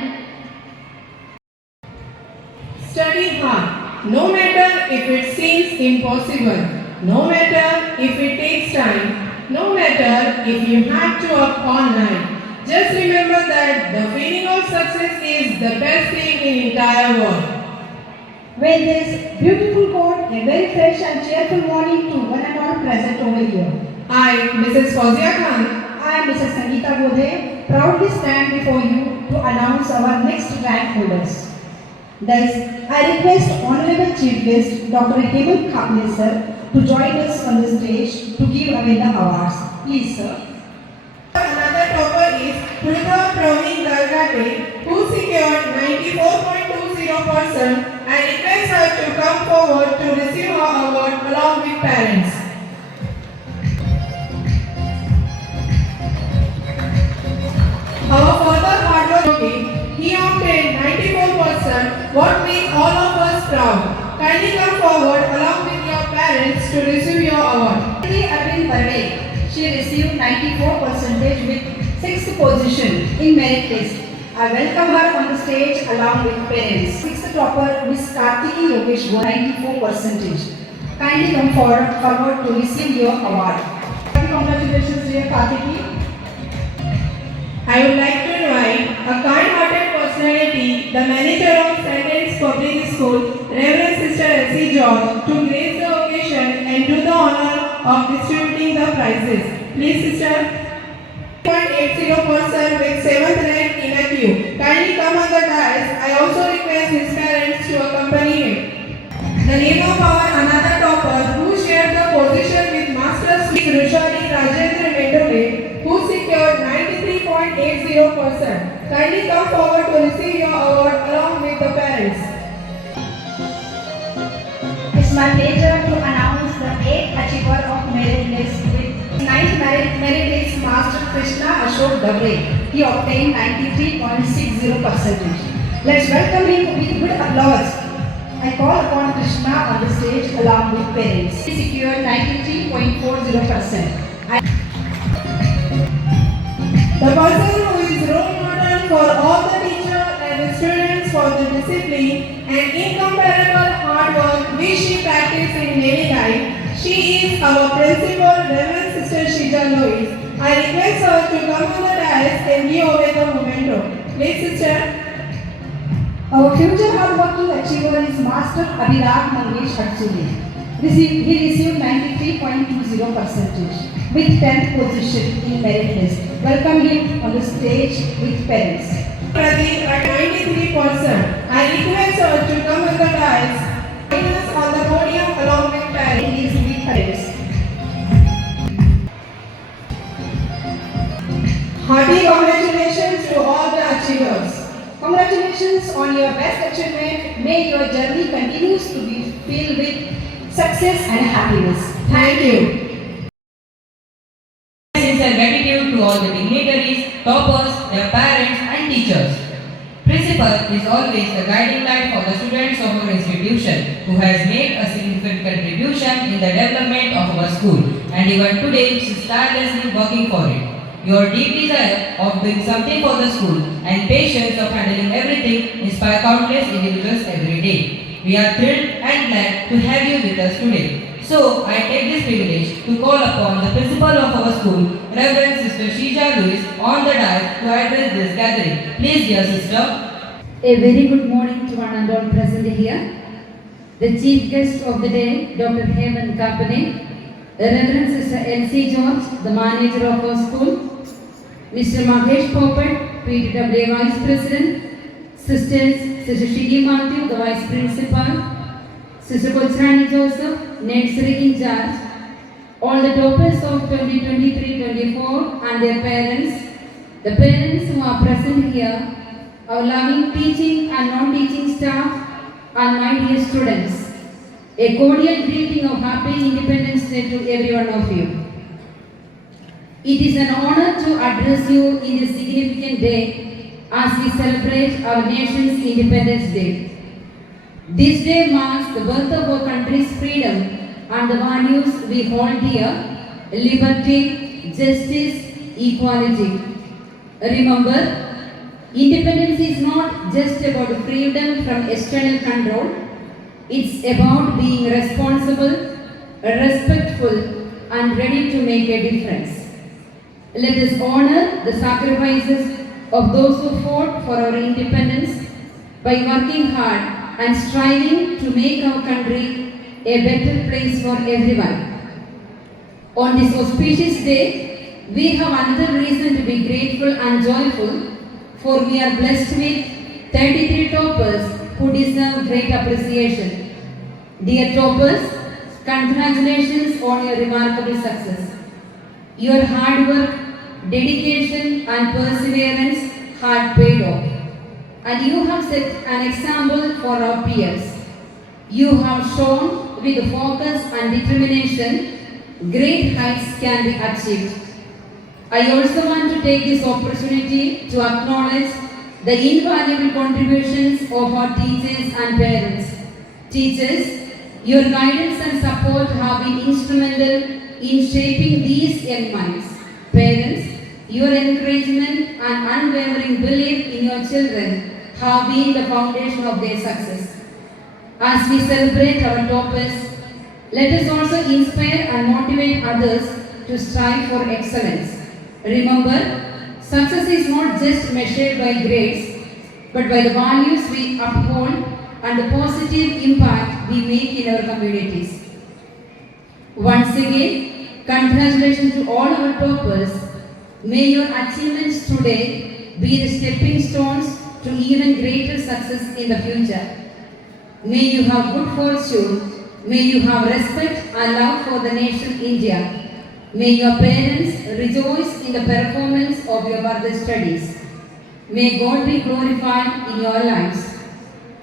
Study hard, no matter if it seems impossible, no matter if it takes time, no matter if you have to up all night. Just remember that the feeling of success is the best thing in entire world. With this beautiful quote, a very fresh and cheerful morning to one and all present over here. I, Mrs. Fauzia Khan, I, Mrs. Sangeeta Bodhe, proudly stand before you to announce our next rank holders. Thus, I request Honorable Chief Guest Dr. Hemant Khapne sir to join us on the stage to give away the awards. Please, sir. Another topper is Purva Praveen Gargate, who secured 94.20% and request her to come forward to receive her award along with parents. Our father hard working, he obtained 94%, what makes all of us proud. Kindly come forward along with your parents to receive your award. Arvind Barve. She received 94% with 6th position in merit list. I welcome her on the stage along with parents. 6th topper Miss Kartiki Yogesh 94%. Kindly come forward to receive your award. Congratulations dear Kartiki. I would like to invite a kind-hearted personality, the manager of St. Anne's Public School, Reverend Sister Elsie George, to grace the occasion and do the honor of distributing the prizes. Please, sister. 0.80% with 7th rank in a queue. Kindly come on the dais. I also request his parents to accompany him. The name of our another topper who shared the position with Master Sweet Rushari Rajendra Mendole, who secured 93.80%. Kindly come forward to receive your award along with the parents. It's my pleasure to announce the 8th achiever of merit list with 9th merit list Master Krishna Ashok Dabre. He obtained 93.60%. Let's welcome him with good applause. I call upon Krishna on the stage along with parents. He secured 93.40%. The person who is role model for all the teachers and the students for the discipline and incomparable hard work which she practices in daily life. She is our principal, Reverend Sister Shija Lois. I request her to come on the dais and give away the memento. Please, sister. Our future hardworking achiever is Master Abhiraj Mangesh Hatsuli. He received 93.20% with 10th position in merit list. Welcome him on the stage with parents. Pradeep at 93%. I request her to come on the dais, join us on the podium along with parents. He is with parents. Hearty congratulations to all the achievers. Congratulations on your best achievement. May your journey continues to be filled with success and happiness. Thank you. Sincere gratitude to all the dignitaries, toppers, their parents and teachers. Principal is always the guiding light for the students of our institution who has made a significant contribution in the development of our school and even today she is tirelessly working for it. Your deep desire of doing something for the school and patience of handling everything inspire countless individuals every day. We are thrilled and glad to have you with us today. So, I take this privilege to call upon the principal of our school, Reverend Sister Shija Louis, on the dais to address this gathering. Please, dear sister. A very good morning to one and all present here. The chief guest of the day, Dr. Hemant Khapne, Reverend Sister Elsie George, the manager of our school, Mr. Mahesh Popat, PTW Vice President, Sisters, Sister Shigi Matthew, the Vice Principal, Sister Kochrani Joseph, Nursery in charge, all the toppers of 2023-24 and their parents, the parents who are present here, our loving teaching and non-teaching staff, and my dear students. A cordial greeting of Happy Independence Day to every one of you. It is an honor to address you in this significant day as we celebrate our nation's Independence Day. This day marks the birth of our country's freedom and the values we hold dear: liberty, justice, equality. Remember, independence is not just about freedom from external control. It's about being responsible, respectful, and ready to make a difference. Let us honor the sacrifices of those who fought for our independence by working hard and striving to make our country a better place for everyone. On this auspicious day, we have another reason to be grateful and joyful, for we are blessed with 33 toppers who deserve great appreciation. Dear toppers, congratulations on your remarkable success. Your hard work, dedication and perseverance had paid off, and you have set an example for our peers. You have shown with focus and determination great heights can be achieved. I also want to take this opportunity to acknowledge the invaluable contributions of our teachers and parents. Teachers, your guidance and support have been instrumental in shaping these young minds. Parents, your encouragement and unwavering belief in your children have been the foundation of their success. As we celebrate our toppers, let us also inspire and motivate others to strive for excellence. Remember, success is not just measured by grades, but by the values we uphold and the positive impact we make in our communities. Once again, congratulations to all our toppers. May your achievements today be the stepping stones to even greater success in the future. May you have good fortune. May you have respect and love for the nation India. May your parents rejoice in the performance of your further studies. May God be glorified in your lives.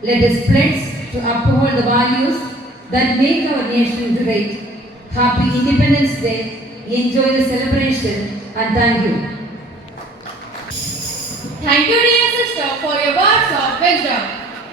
Let us pledge to uphold the values that make our nation great. Happy Independence Day. Enjoy the celebration and thank you. Thank you, dear sister, for your words of wisdom.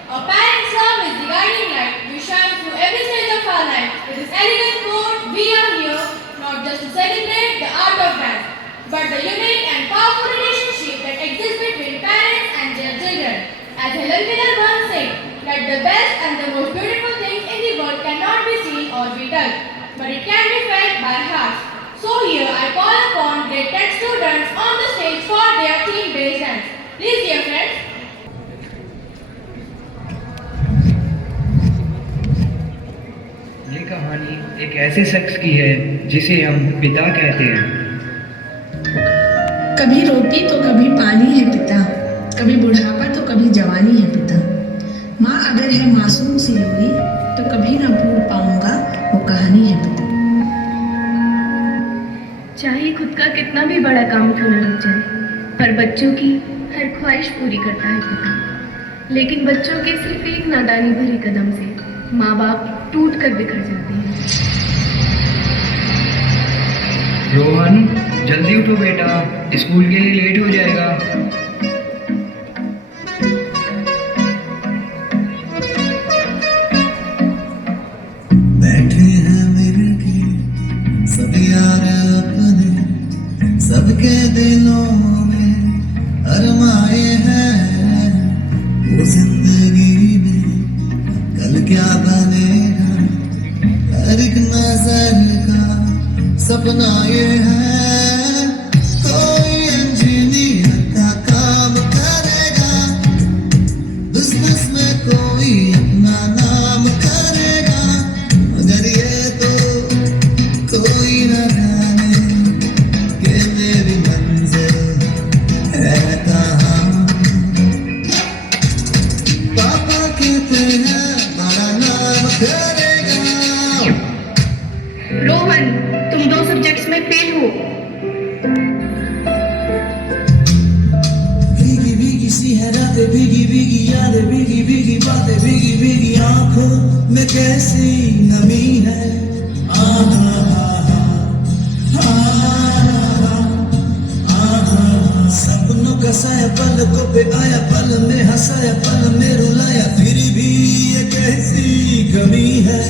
Our parents' love is the guiding light. We shine through every stage of our life. With this elegant quote, we are here not just to celebrate the art of dance, but the unique and powerful relationship that exists between parents and their children. As Helen Keller once said, that the best and the most beautiful things in the world cannot be seen or be touched, but it can be felt by hearts. So here I call upon grade 10 students on the stage for their team-based dance. Please, dear friends. ये कहानी एक ऐसे शख्स की है जिसे हम पिता कहते हैं। कभी रोटी तो कभी पानी है पिता, कभी बुढ़ापा तो कभी जवानी है पिता। माँ अगर है मासूम सी लोरी तो कभी ना भूल पाऊंगा वो कहानी है पिता। चाहे खुद का कितना भी बड़ा काम क्यों न लग जाए, पर बच्चों की हर ख्वाहिश पूरी करता है पिता। लेकिन बच्चों के सिर्फ एक नादानी भरी कदम से माँ बाप टूट कर बिखर जाते हैं। रोहन, जल्दी उठो बेटा, स्कूल के लिए लेट हो जाएगा। बैठे हैं मेरे की सब यार अपने, सबके दिलों में अरमाए हैं। वो जिंदगी में कल क्या बनेगा, हर एक नजर का सपना ये है। कोई इंजीनियर का काम करेगा, बिजनेस में कोई अपना नाम करेगा, मगर ये तो कोई न जाने कि मेरी मंजिल है कहाँ। पापा कहते हैं बड़ा नाम करेगा। रोहन, तुम 2 सब्जेक्ट्स में फेल हो। भीगी भीगी सी है रातें, भीगी भीगी यादें, भीगी भीगी बातें, भीगी भीगी आंखों में कैसी नमी है। सपनों का साया पलकों पे आया, पल में हंसाया, पल में रुलाया, फिर भी ये कैसी कमी है।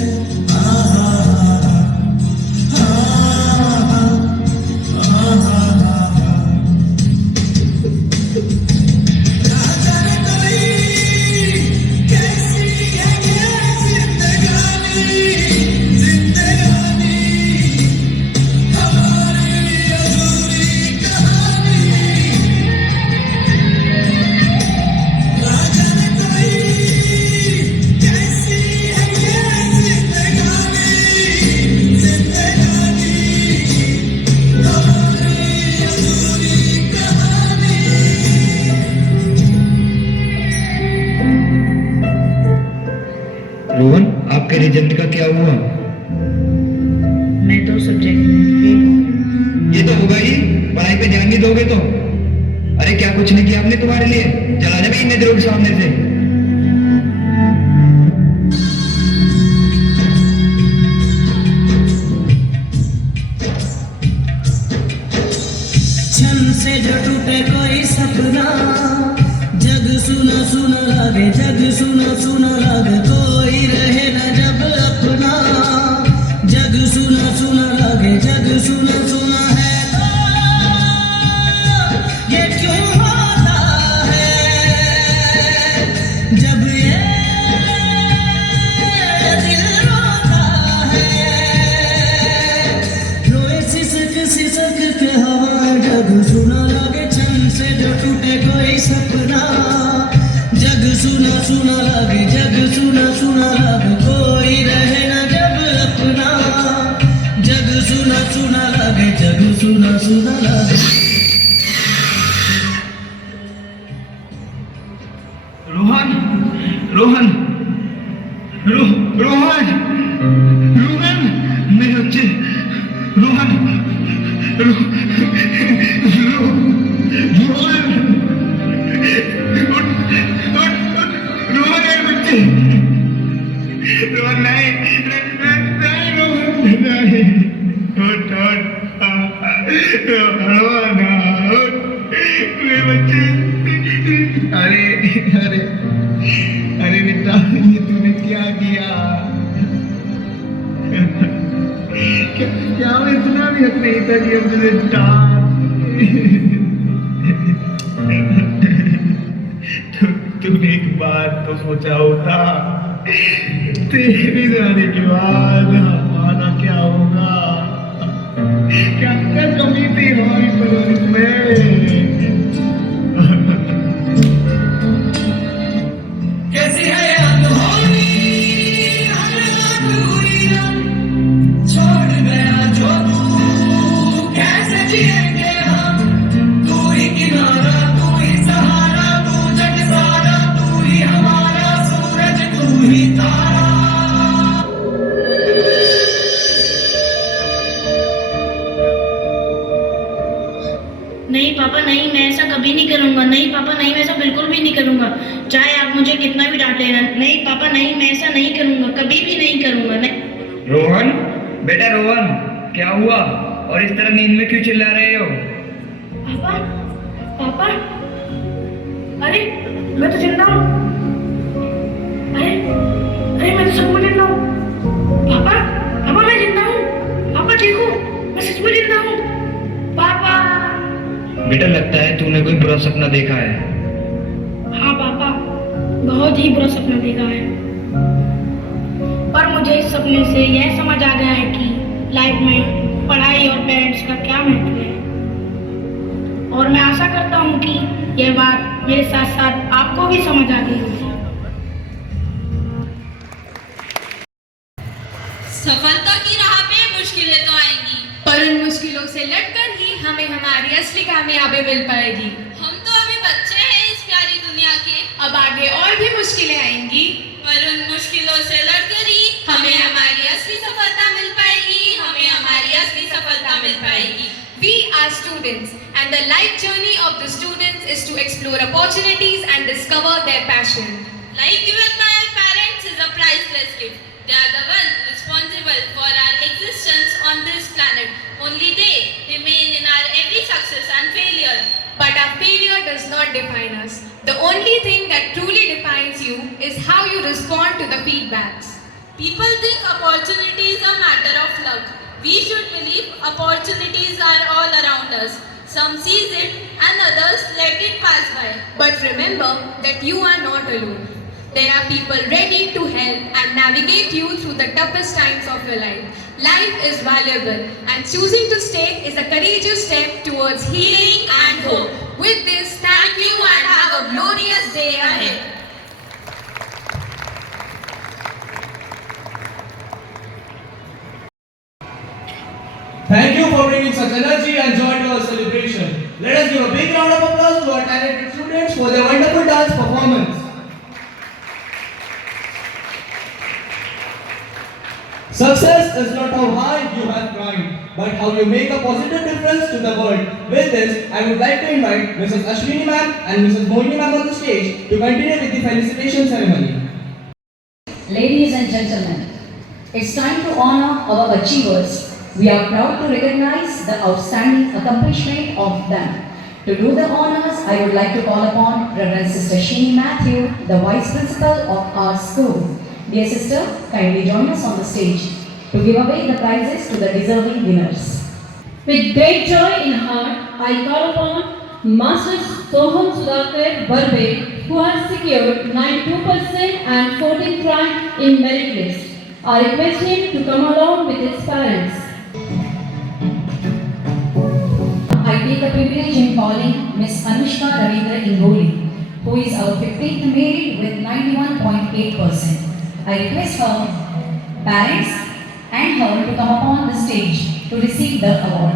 रोहन, आपके रिजल्ट का क्या हुआ? मैं तो सब्जेक्ट में फेल हूँ। ये तो होगा ही, पढ़ाई पे ध्यान नहीं दोगे तो। अरे क्या कुछ नहीं किया हमने तुम्हारे लिए? चला जा भाई नजरों के सामने से। छन से जो टूटे कोई सपना, जग सुना सुना लगे, जग सुना सुना लगे, कोई रहे न जब अपना, जग सुना सुना लगे, जग सुना सुना है तो ये क्यों होता है जब ये दिल रोता है, रोए सिसक सिसक के हवा, जग सुना लगे छन से जो टूटे कोई सपना, जग सुना सुना लगे, जग सुना सुना लगे, कोई रहे न जब अपना, जग सुना सुना लगे, जग सुना सुना लगे। रोहन, रोहन, रोहन, रोहन, मेरे बच्चे, रोहन, रोहन, रोहन मेरे बच्चे, रोहन नहीं, नहीं रोहन नहीं, उठ रोहन, मेरे बच्चे, अरे अरे अरे बेटा, ये तूने क्या किया? क्या मैं इतना भी हक नहीं था कि अब तुझे तूने एक बात तो सोचा होता, तेरे जाने के बाद हमारा क्या होगा? क्या क्या कमी थी हमारी परवरिश में? कैसी है अनहोनी छोड़ गया जो तू, कैसे जिएंगे हम, तू ही किनारा, तू ही सहारा, तू जग सारा, तू ही हमारा सूरज, तू ही तारा। नहीं पापा नहीं, मैं ऐसा कभी नहीं करूँगा। नहीं पापा नहीं, मैं ऐसा बिल्कुल भी नहीं करूँगा, चाहे आप मुझे कितना भी डांटे ना। नहीं पापा नहीं, मैं ऐसा नहीं करूँगा, कभी भी नहीं करूँगा। नहीं। रोहन, बेटा रोहन, क्या हुआ और इस तरह नींद में क्यों चिल्ला रहे हो? पापा, पापा, अरे मैं तो जिंदा हूँ। अरे अरे मैं तो सच में जिंदा हूँ। पापा, पापा मैं जिंदा हूँ। पापा देखो, मैं सच में जिंदा हूँ। पापा। बेटा लगता है तूने कोई बुरा सपना देखा है। हाँ पापा, बहुत ही बुरा सपना देखा है, पर मुझे इस सपने से यह समझ आ गया है कि लाइफ में पढ़ाई और पेरेंट्स का क्या महत्व है। और मैं आशा करता हूँ कि यह बात मेरे साथ साथ आपको भी समझ आ गई होगी। सफलता की राह पे मुश्किलें तो आएंगी, पर उन मुश्किलों से लड़कर ही हमें हमारी असली कामयाबी मिल पाएगी। हम तो अभी बच्चे हैं इस प्यारी दुनिया के, अब आगे और भी मुश्किलें आएंगी, पर उन मुश्किलों से लड़कर ही हमें हमारी असली सफलता मिल पाएगी, हमें हमारी असली सफलता मिल पाएगी। We are students, and the life journey of the students is to explore opportunities and discover their passion. Life given by our parents is a priceless gift. They are the ones responsible for our existence on this planet. Only they remain in our every success and failure. But our failure does not define us. The only thing that truly defines you is how you respond to the feedbacks. People think opportunity is a matter of luck. We should believe opportunities are all around us. Some seize it and others let it pass by. But remember that you are not alone. There are people ready to help and navigate you through the toughest times of your life. Life is valuable, and choosing to stay is a courageous step towards healing and hope. With this, thank you and have a glorious day ahead. Thank you for bringing such energy and joy to our celebration. Let us give a big round of applause to our talented students for their wonderful dance performance. Success is not how high you have climbed, but how you make a positive difference to the world. With this, I would like to invite Mrs. Ashwini ma'am and Mrs. Mohini ma'am on the stage to continue with the felicitation ceremony. Ladies and gentlemen, it's time to honor our achievers. We are proud to recognize the outstanding accomplishment of them. To do the honors, I would like to call upon Reverend Sister Sheeny Matthew, the Vice Principal of our school. Dear sister, kindly join us on the stage to give away the prizes to the deserving winners. With great joy in heart, I call upon Master Soham Sudhakar Barbe, who has secured 92% and 14th rank in merit list. I request him to come along with his parents. I take the privilege in calling Miss Anushka Ravindra Ingoli, who is our 15th merit with 91.8%. I request her parents and her to come upon the stage to receive the award.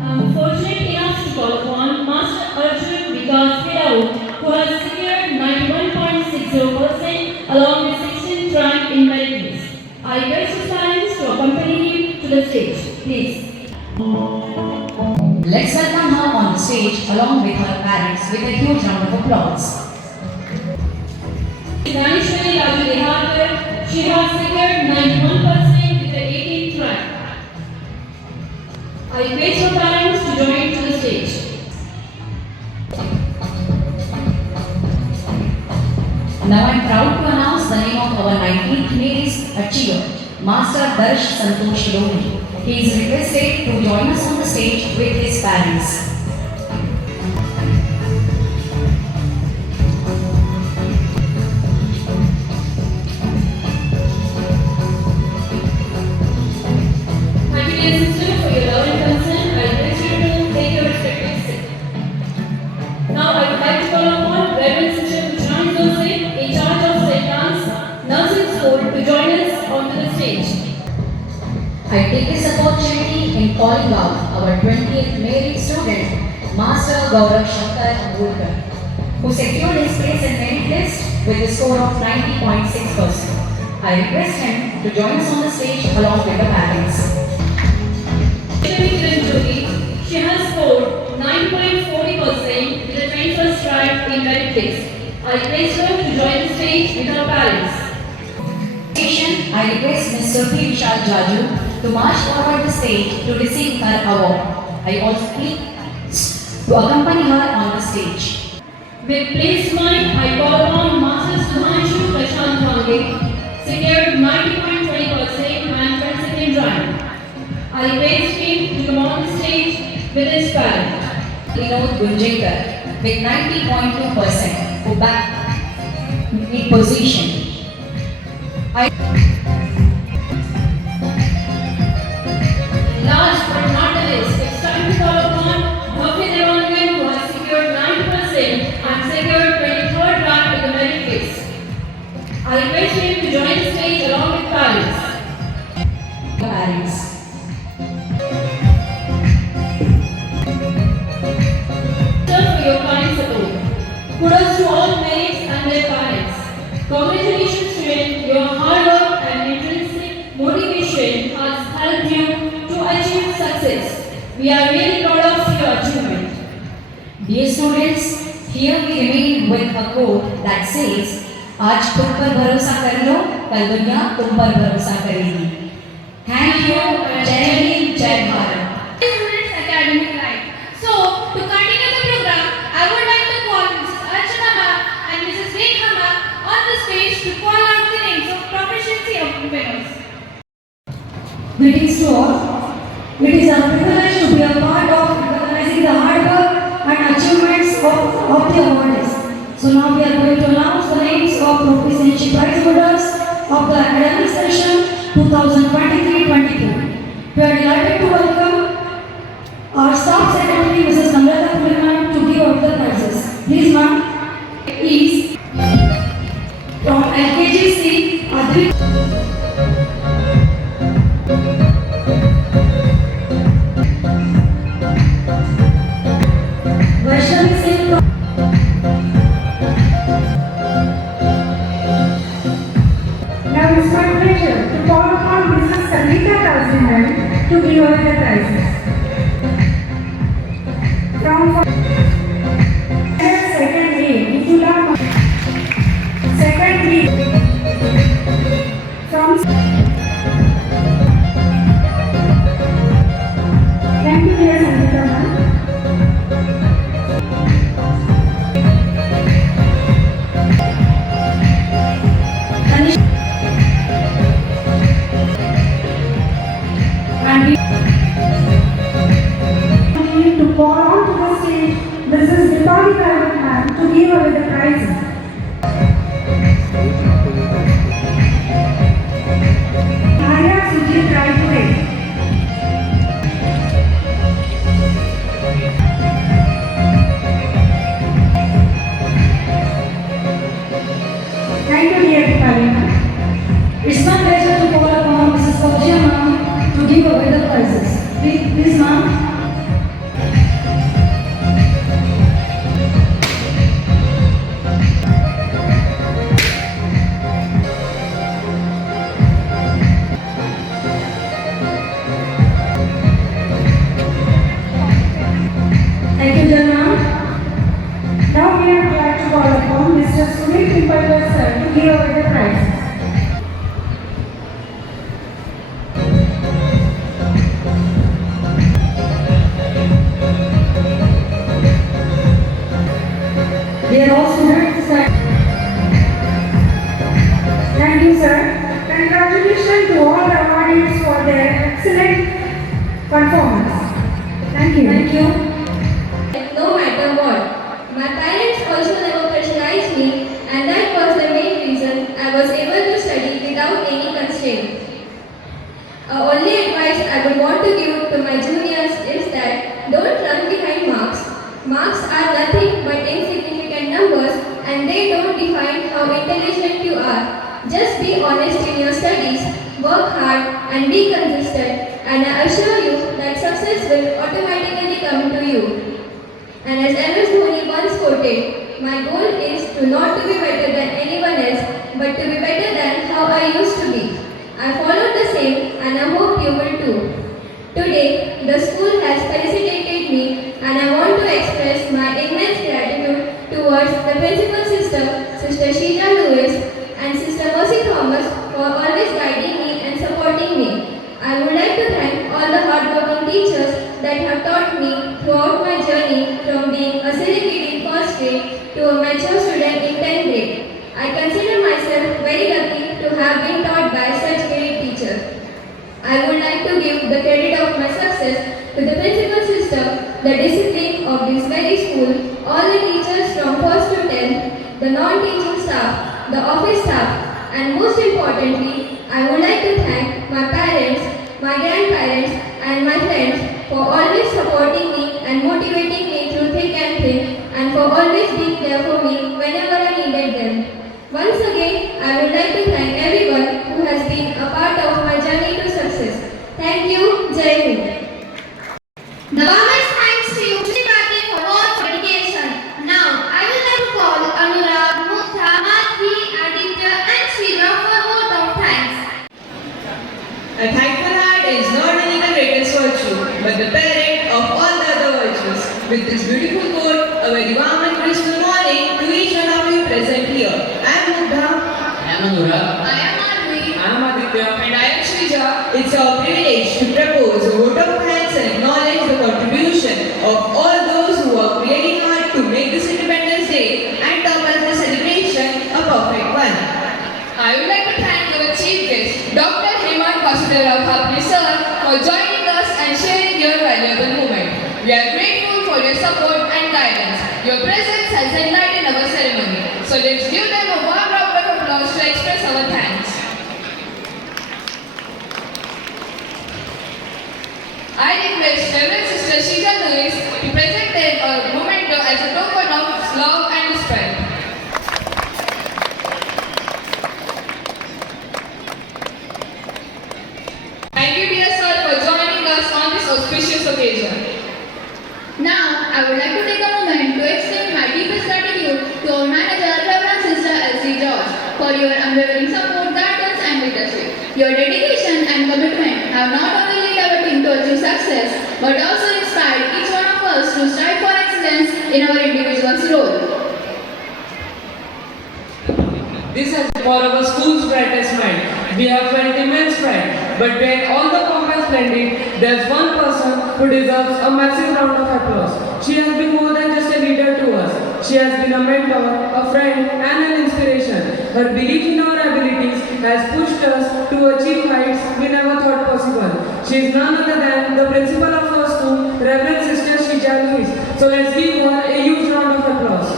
I am fortunate enough to call upon Master Arjun Vikas Hilau, who has secured 91.60% along with 16th rank in merit list. I request his parents to accompany him to the stage, please. Let's welcome her on the stage along with her parents with a huge round of applause. Danishwari Raju Deharkar, she has secured 91% with the 18th rank. I request her parents to join to the stage. Now I am proud to announce the name of our 19th merit achiever, Master Darsh Santosh Loni. He is requested to join us on the stage with his parents. My dear sister, for your love and concern, I request you to take your respective seat. Now I would like to call upon Reverend Sister Pushani Joseph, in charge of St. Anne's Nursing School, to join us onto the stage. I take this opportunity in calling out our 20th merit student, Master Gaurav Shankar Ambulkar, who secured his place in merit list with a score of 90.6%. I request him to join us on the stage along with the parents. She has scored 9.40% with the 21st rank in merit list. I request her to join the stage with her parents. I request Ms. Surti Vishal Jaju to march forward the stage to receive her award. I also plead to accompany her on the stage. With pleased mind, I call upon Master Sudhanshu Prashant Vange, secured 90.20% and 22nd rank. I request him to come on the stage with his parent. Vinod Gunjekar with 90.2% who back in position. Last but not the least, it's time to call upon Bhavya Devangan, who has secured 9% and secured 23rd rank in the merit list. I request him to join the stage along with parents. For your kind support. Kudos to all merits and their parents. Congratulations, students. Your hard work and intrinsic motivation has helped you to achieve success. We are really proud of your achievement. Dear students, here we remain with a quote that says, आज खुद पर भरोसा कर लो, कल दुनिया तुम पर भरोसा करेगी. Thank you. जय हिंद, जय Bharat. Students' academic life. So, to continue the program, I would like to call Mrs. Archana ma'am and Mrs. Rekha ma'am on the stage to call out the names of proficiency of winners. Greetings to all. It is a privilege to be a part of recognizing the hard work and achievements of the awardees. So now we are going to announce the names of proficiency prize holders of the academic session 2023-22. We are delighted to welcome our staff secretary Mrs. Namrata Pulman to give out the prizes. Please ma'am. Is from LKGC Adri. Vaishnavi Singh from give away the prizes. From second A, Mitula. Second B. From thank you, dear Sangeeta ma'am. And we to call on to the stage Mrs. Dipali Private ma'am to give away the prizes. Arya Sujit right away. Thank you, dear Dipali ma'am. It's my pleasure to call upon Mrs. Fauziya ma'am to give away the prizes. Please ma'am. Thank you, dear ma'am. Now we would like to call upon Mr. Sumit Pimpalwar sir to give away the prizes. Dear all students, Thank you, sir. Congratulations to all the awardees for their excellent performance. Thank you. thank you. No matter what. My parents also never pressurized me, and that was the main reason I was able to study without any constraint. Only advice I would want to give to my juniors is that don't run behind marks. Marks are nothing but insignificant numbers, and they don't define how intelligent you are. Just be honest in your studies, work hard, and be consistent, and I assure you that success will automatically come to you. And as MS Dhoni once quoted, my goal is to not to be better than anyone else, but to be better than how I used to be. I followed the same, and I hope you will too. Today, the school has felicitated me, and I want to express my immense gratitude towards the principal sister, Sister Sheila Lewis, and Sister Mercy Thomas for always guiding me and supporting me. I would like to thank all the hardworking teachers that have taught me throughout my journey from being a silly kid in first grade to a mature student in 10th grade. I consider myself very lucky to have been taught by such great teachers. I would like to give the credit of my success to the principal system, the discipline of this very school, all the teachers from 1st to 10th, the non-teaching staff, the office staff, and most importantly, I would like to thank my parents, my grandparents, and my friends for always supporting me and motivating me through thick and thin, and for always being there for me whenever I needed them. Once again, I would like to thank everyone who has been a part of my journey to success. Thank you, Jai Hind. The warmest thanks to you, Shri Bharti, for all your dedication. Now, I would like to call Anurag, Mukta, Madhi, Aditya, and Sridhar for a vote of thanks. A thankful heart is not only the greatest virtue, but the parent of all the other virtues. With this beautiful quote, a very warm and Christmas morning to each one of you present here. I am Mukta. I am Anurag. I am Madhvi. I am Aditya. And I am Shrija. It's our privilege to propose a vote of thanks and acknowledge the contribution of all those who worked really hard to make this Independence Day and top as the celebration a perfect one. I would like to thank our chief guest, Dr. Hemant Vasudeva Khapne sir, for joining us and sharing your valuable moment. We are grateful for your support and guidance. Your presence has enlightened our ceremony. So let's give them a warm round of applause to express our thanks. I request Reverend Sister Sheila Lewis to present a memento as a token of love and respect. Thank you, dear sir, for joining us on this auspicious occasion. Now, I would like to take a moment to extend my deepest gratitude to our manager, Reverend Sister Elsie George, for your unwavering support, guidance, and leadership. Your dedication and commitment have not only led our team to achieve but also inspired each one of us to strive for excellence in our individual's role. This has been for our school's brightest mind. We have felt immense pride, but behind all the pomp and splendor, there's one person who deserves a massive round of applause. She has been more than just a leader to us. She has been a mentor, a friend, and an inspiration. Her belief in our abilities has pushed us to achieve heights we never thought possible. She is none other than the principal of our school, Reverend Sister Shija Louis. So let's give her a huge round of applause.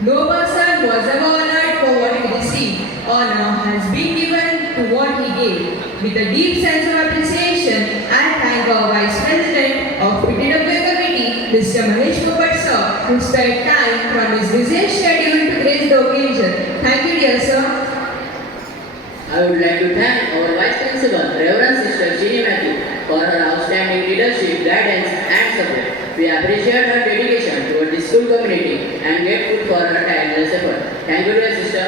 No person was ever honored for what he received. Honor has been given to what he gave. With a deep sense of appreciation, I thank our Vice President of PTW Committee, Mr. Mahesh Popat sir, who spent time from his busy schedule to grace the occasion. Thank you, dear sir. I would like to thank our Vice Principal, Reverend Sister Jeannie Matthew, for her outstanding leadership, guidance, and support. We appreciate her dedication toward the school community and grateful for her tireless effort. Thank you, dear sister.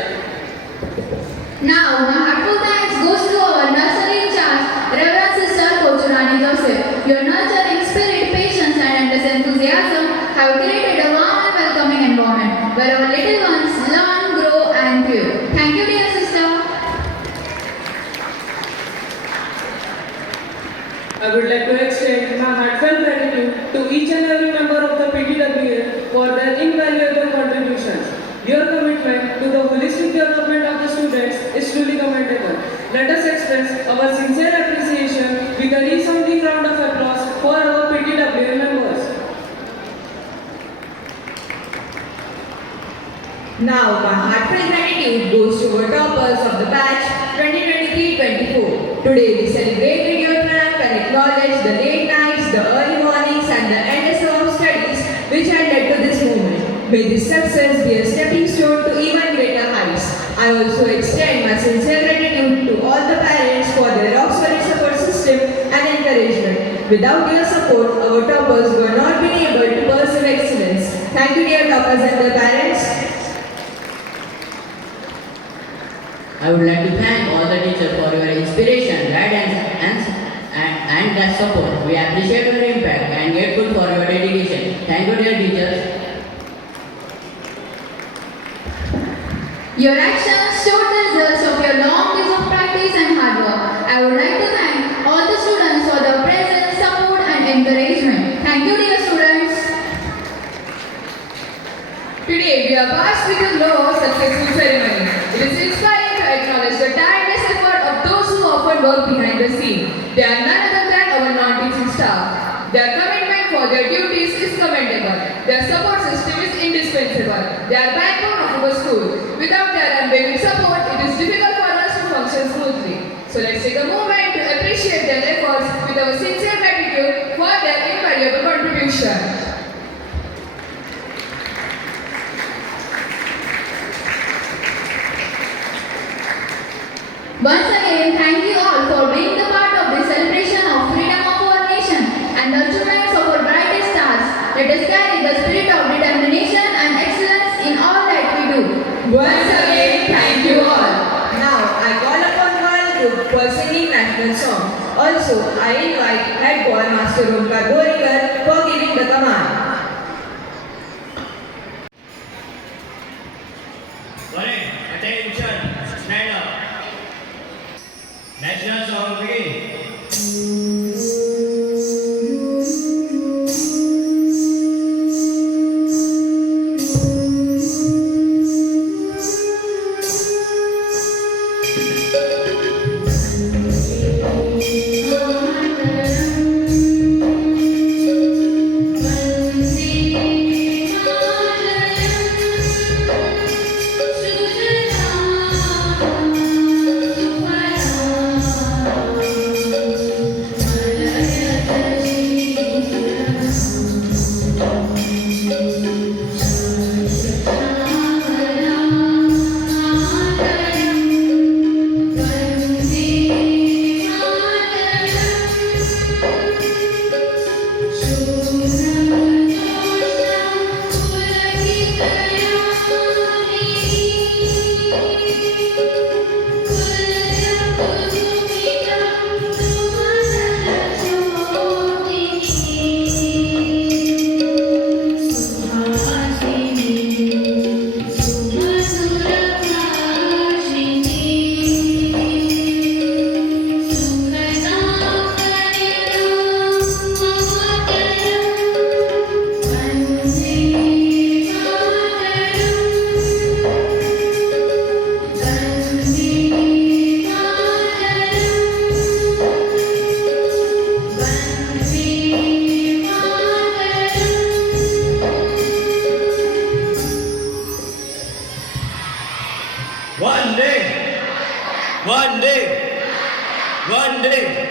Now, my heartfelt thanks goes to our nursery in charge, Reverend Sister Kochurani Joseph. Your nurturing spirit, patience, and endless enthusiasm have created a warm and welcoming environment where our little ones learn, grow, and grow. Thank you, dear sister. I would like to extend my heartfelt gratitude to each and every member of the PTWA for their invaluable contributions. Your commitment to the holistic development of the students is truly commendable. Let us express our sincere appreciation with a resounding round of applause for our PTWA members. Now, my heartfelt gratitude goes to our toppers of the batch 2023-24. Today, we celebrated your triumph and acknowledge the late nights, the early mornings, and the endless hours of studies which had led to this moment. May this success be a stepping stone to even greater heights. I also extend my sincere gratitude to all the parents for their rock-solid support system and encouragement. Without your support, our toppers were not been able to pursue excellence. Thank you, dear toppers and their parents. I would like to thank all the teachers for your inspiration, guidance, and their support. We appreciate your impact and grateful for your dedication. Thank you, dear teachers. Your actions show the results of your long days of practice and hard work. I would like to thank all the students for their presence, support, and encouragement. Thank you, dear students. Today, we are passed with a glow of successful ceremony. It is inspiring to acknowledge the tireless effort of those who often work behind the scene. They are none other than our non-teaching staff. Their commitment for their duties is commendable. Their support system is indispensable. They are backbone of our school. Without their unwavering support, it is difficult for us to function smoothly. So let's take a moment to appreciate their efforts with our sincere gratitude for their invaluable contribution. Once again, thank you all for being the part of the celebration of freedom of our nation and the achievements of our brightest stars. Let us carry the spirit of determination and excellence in all that we do. Once again, thank you all. Now, I call upon one group for singing national song. Also, I invite Head Boy Master Omkar Borikar for giving the command. Attention, stand up. National song begin. Thank you. One day. One day.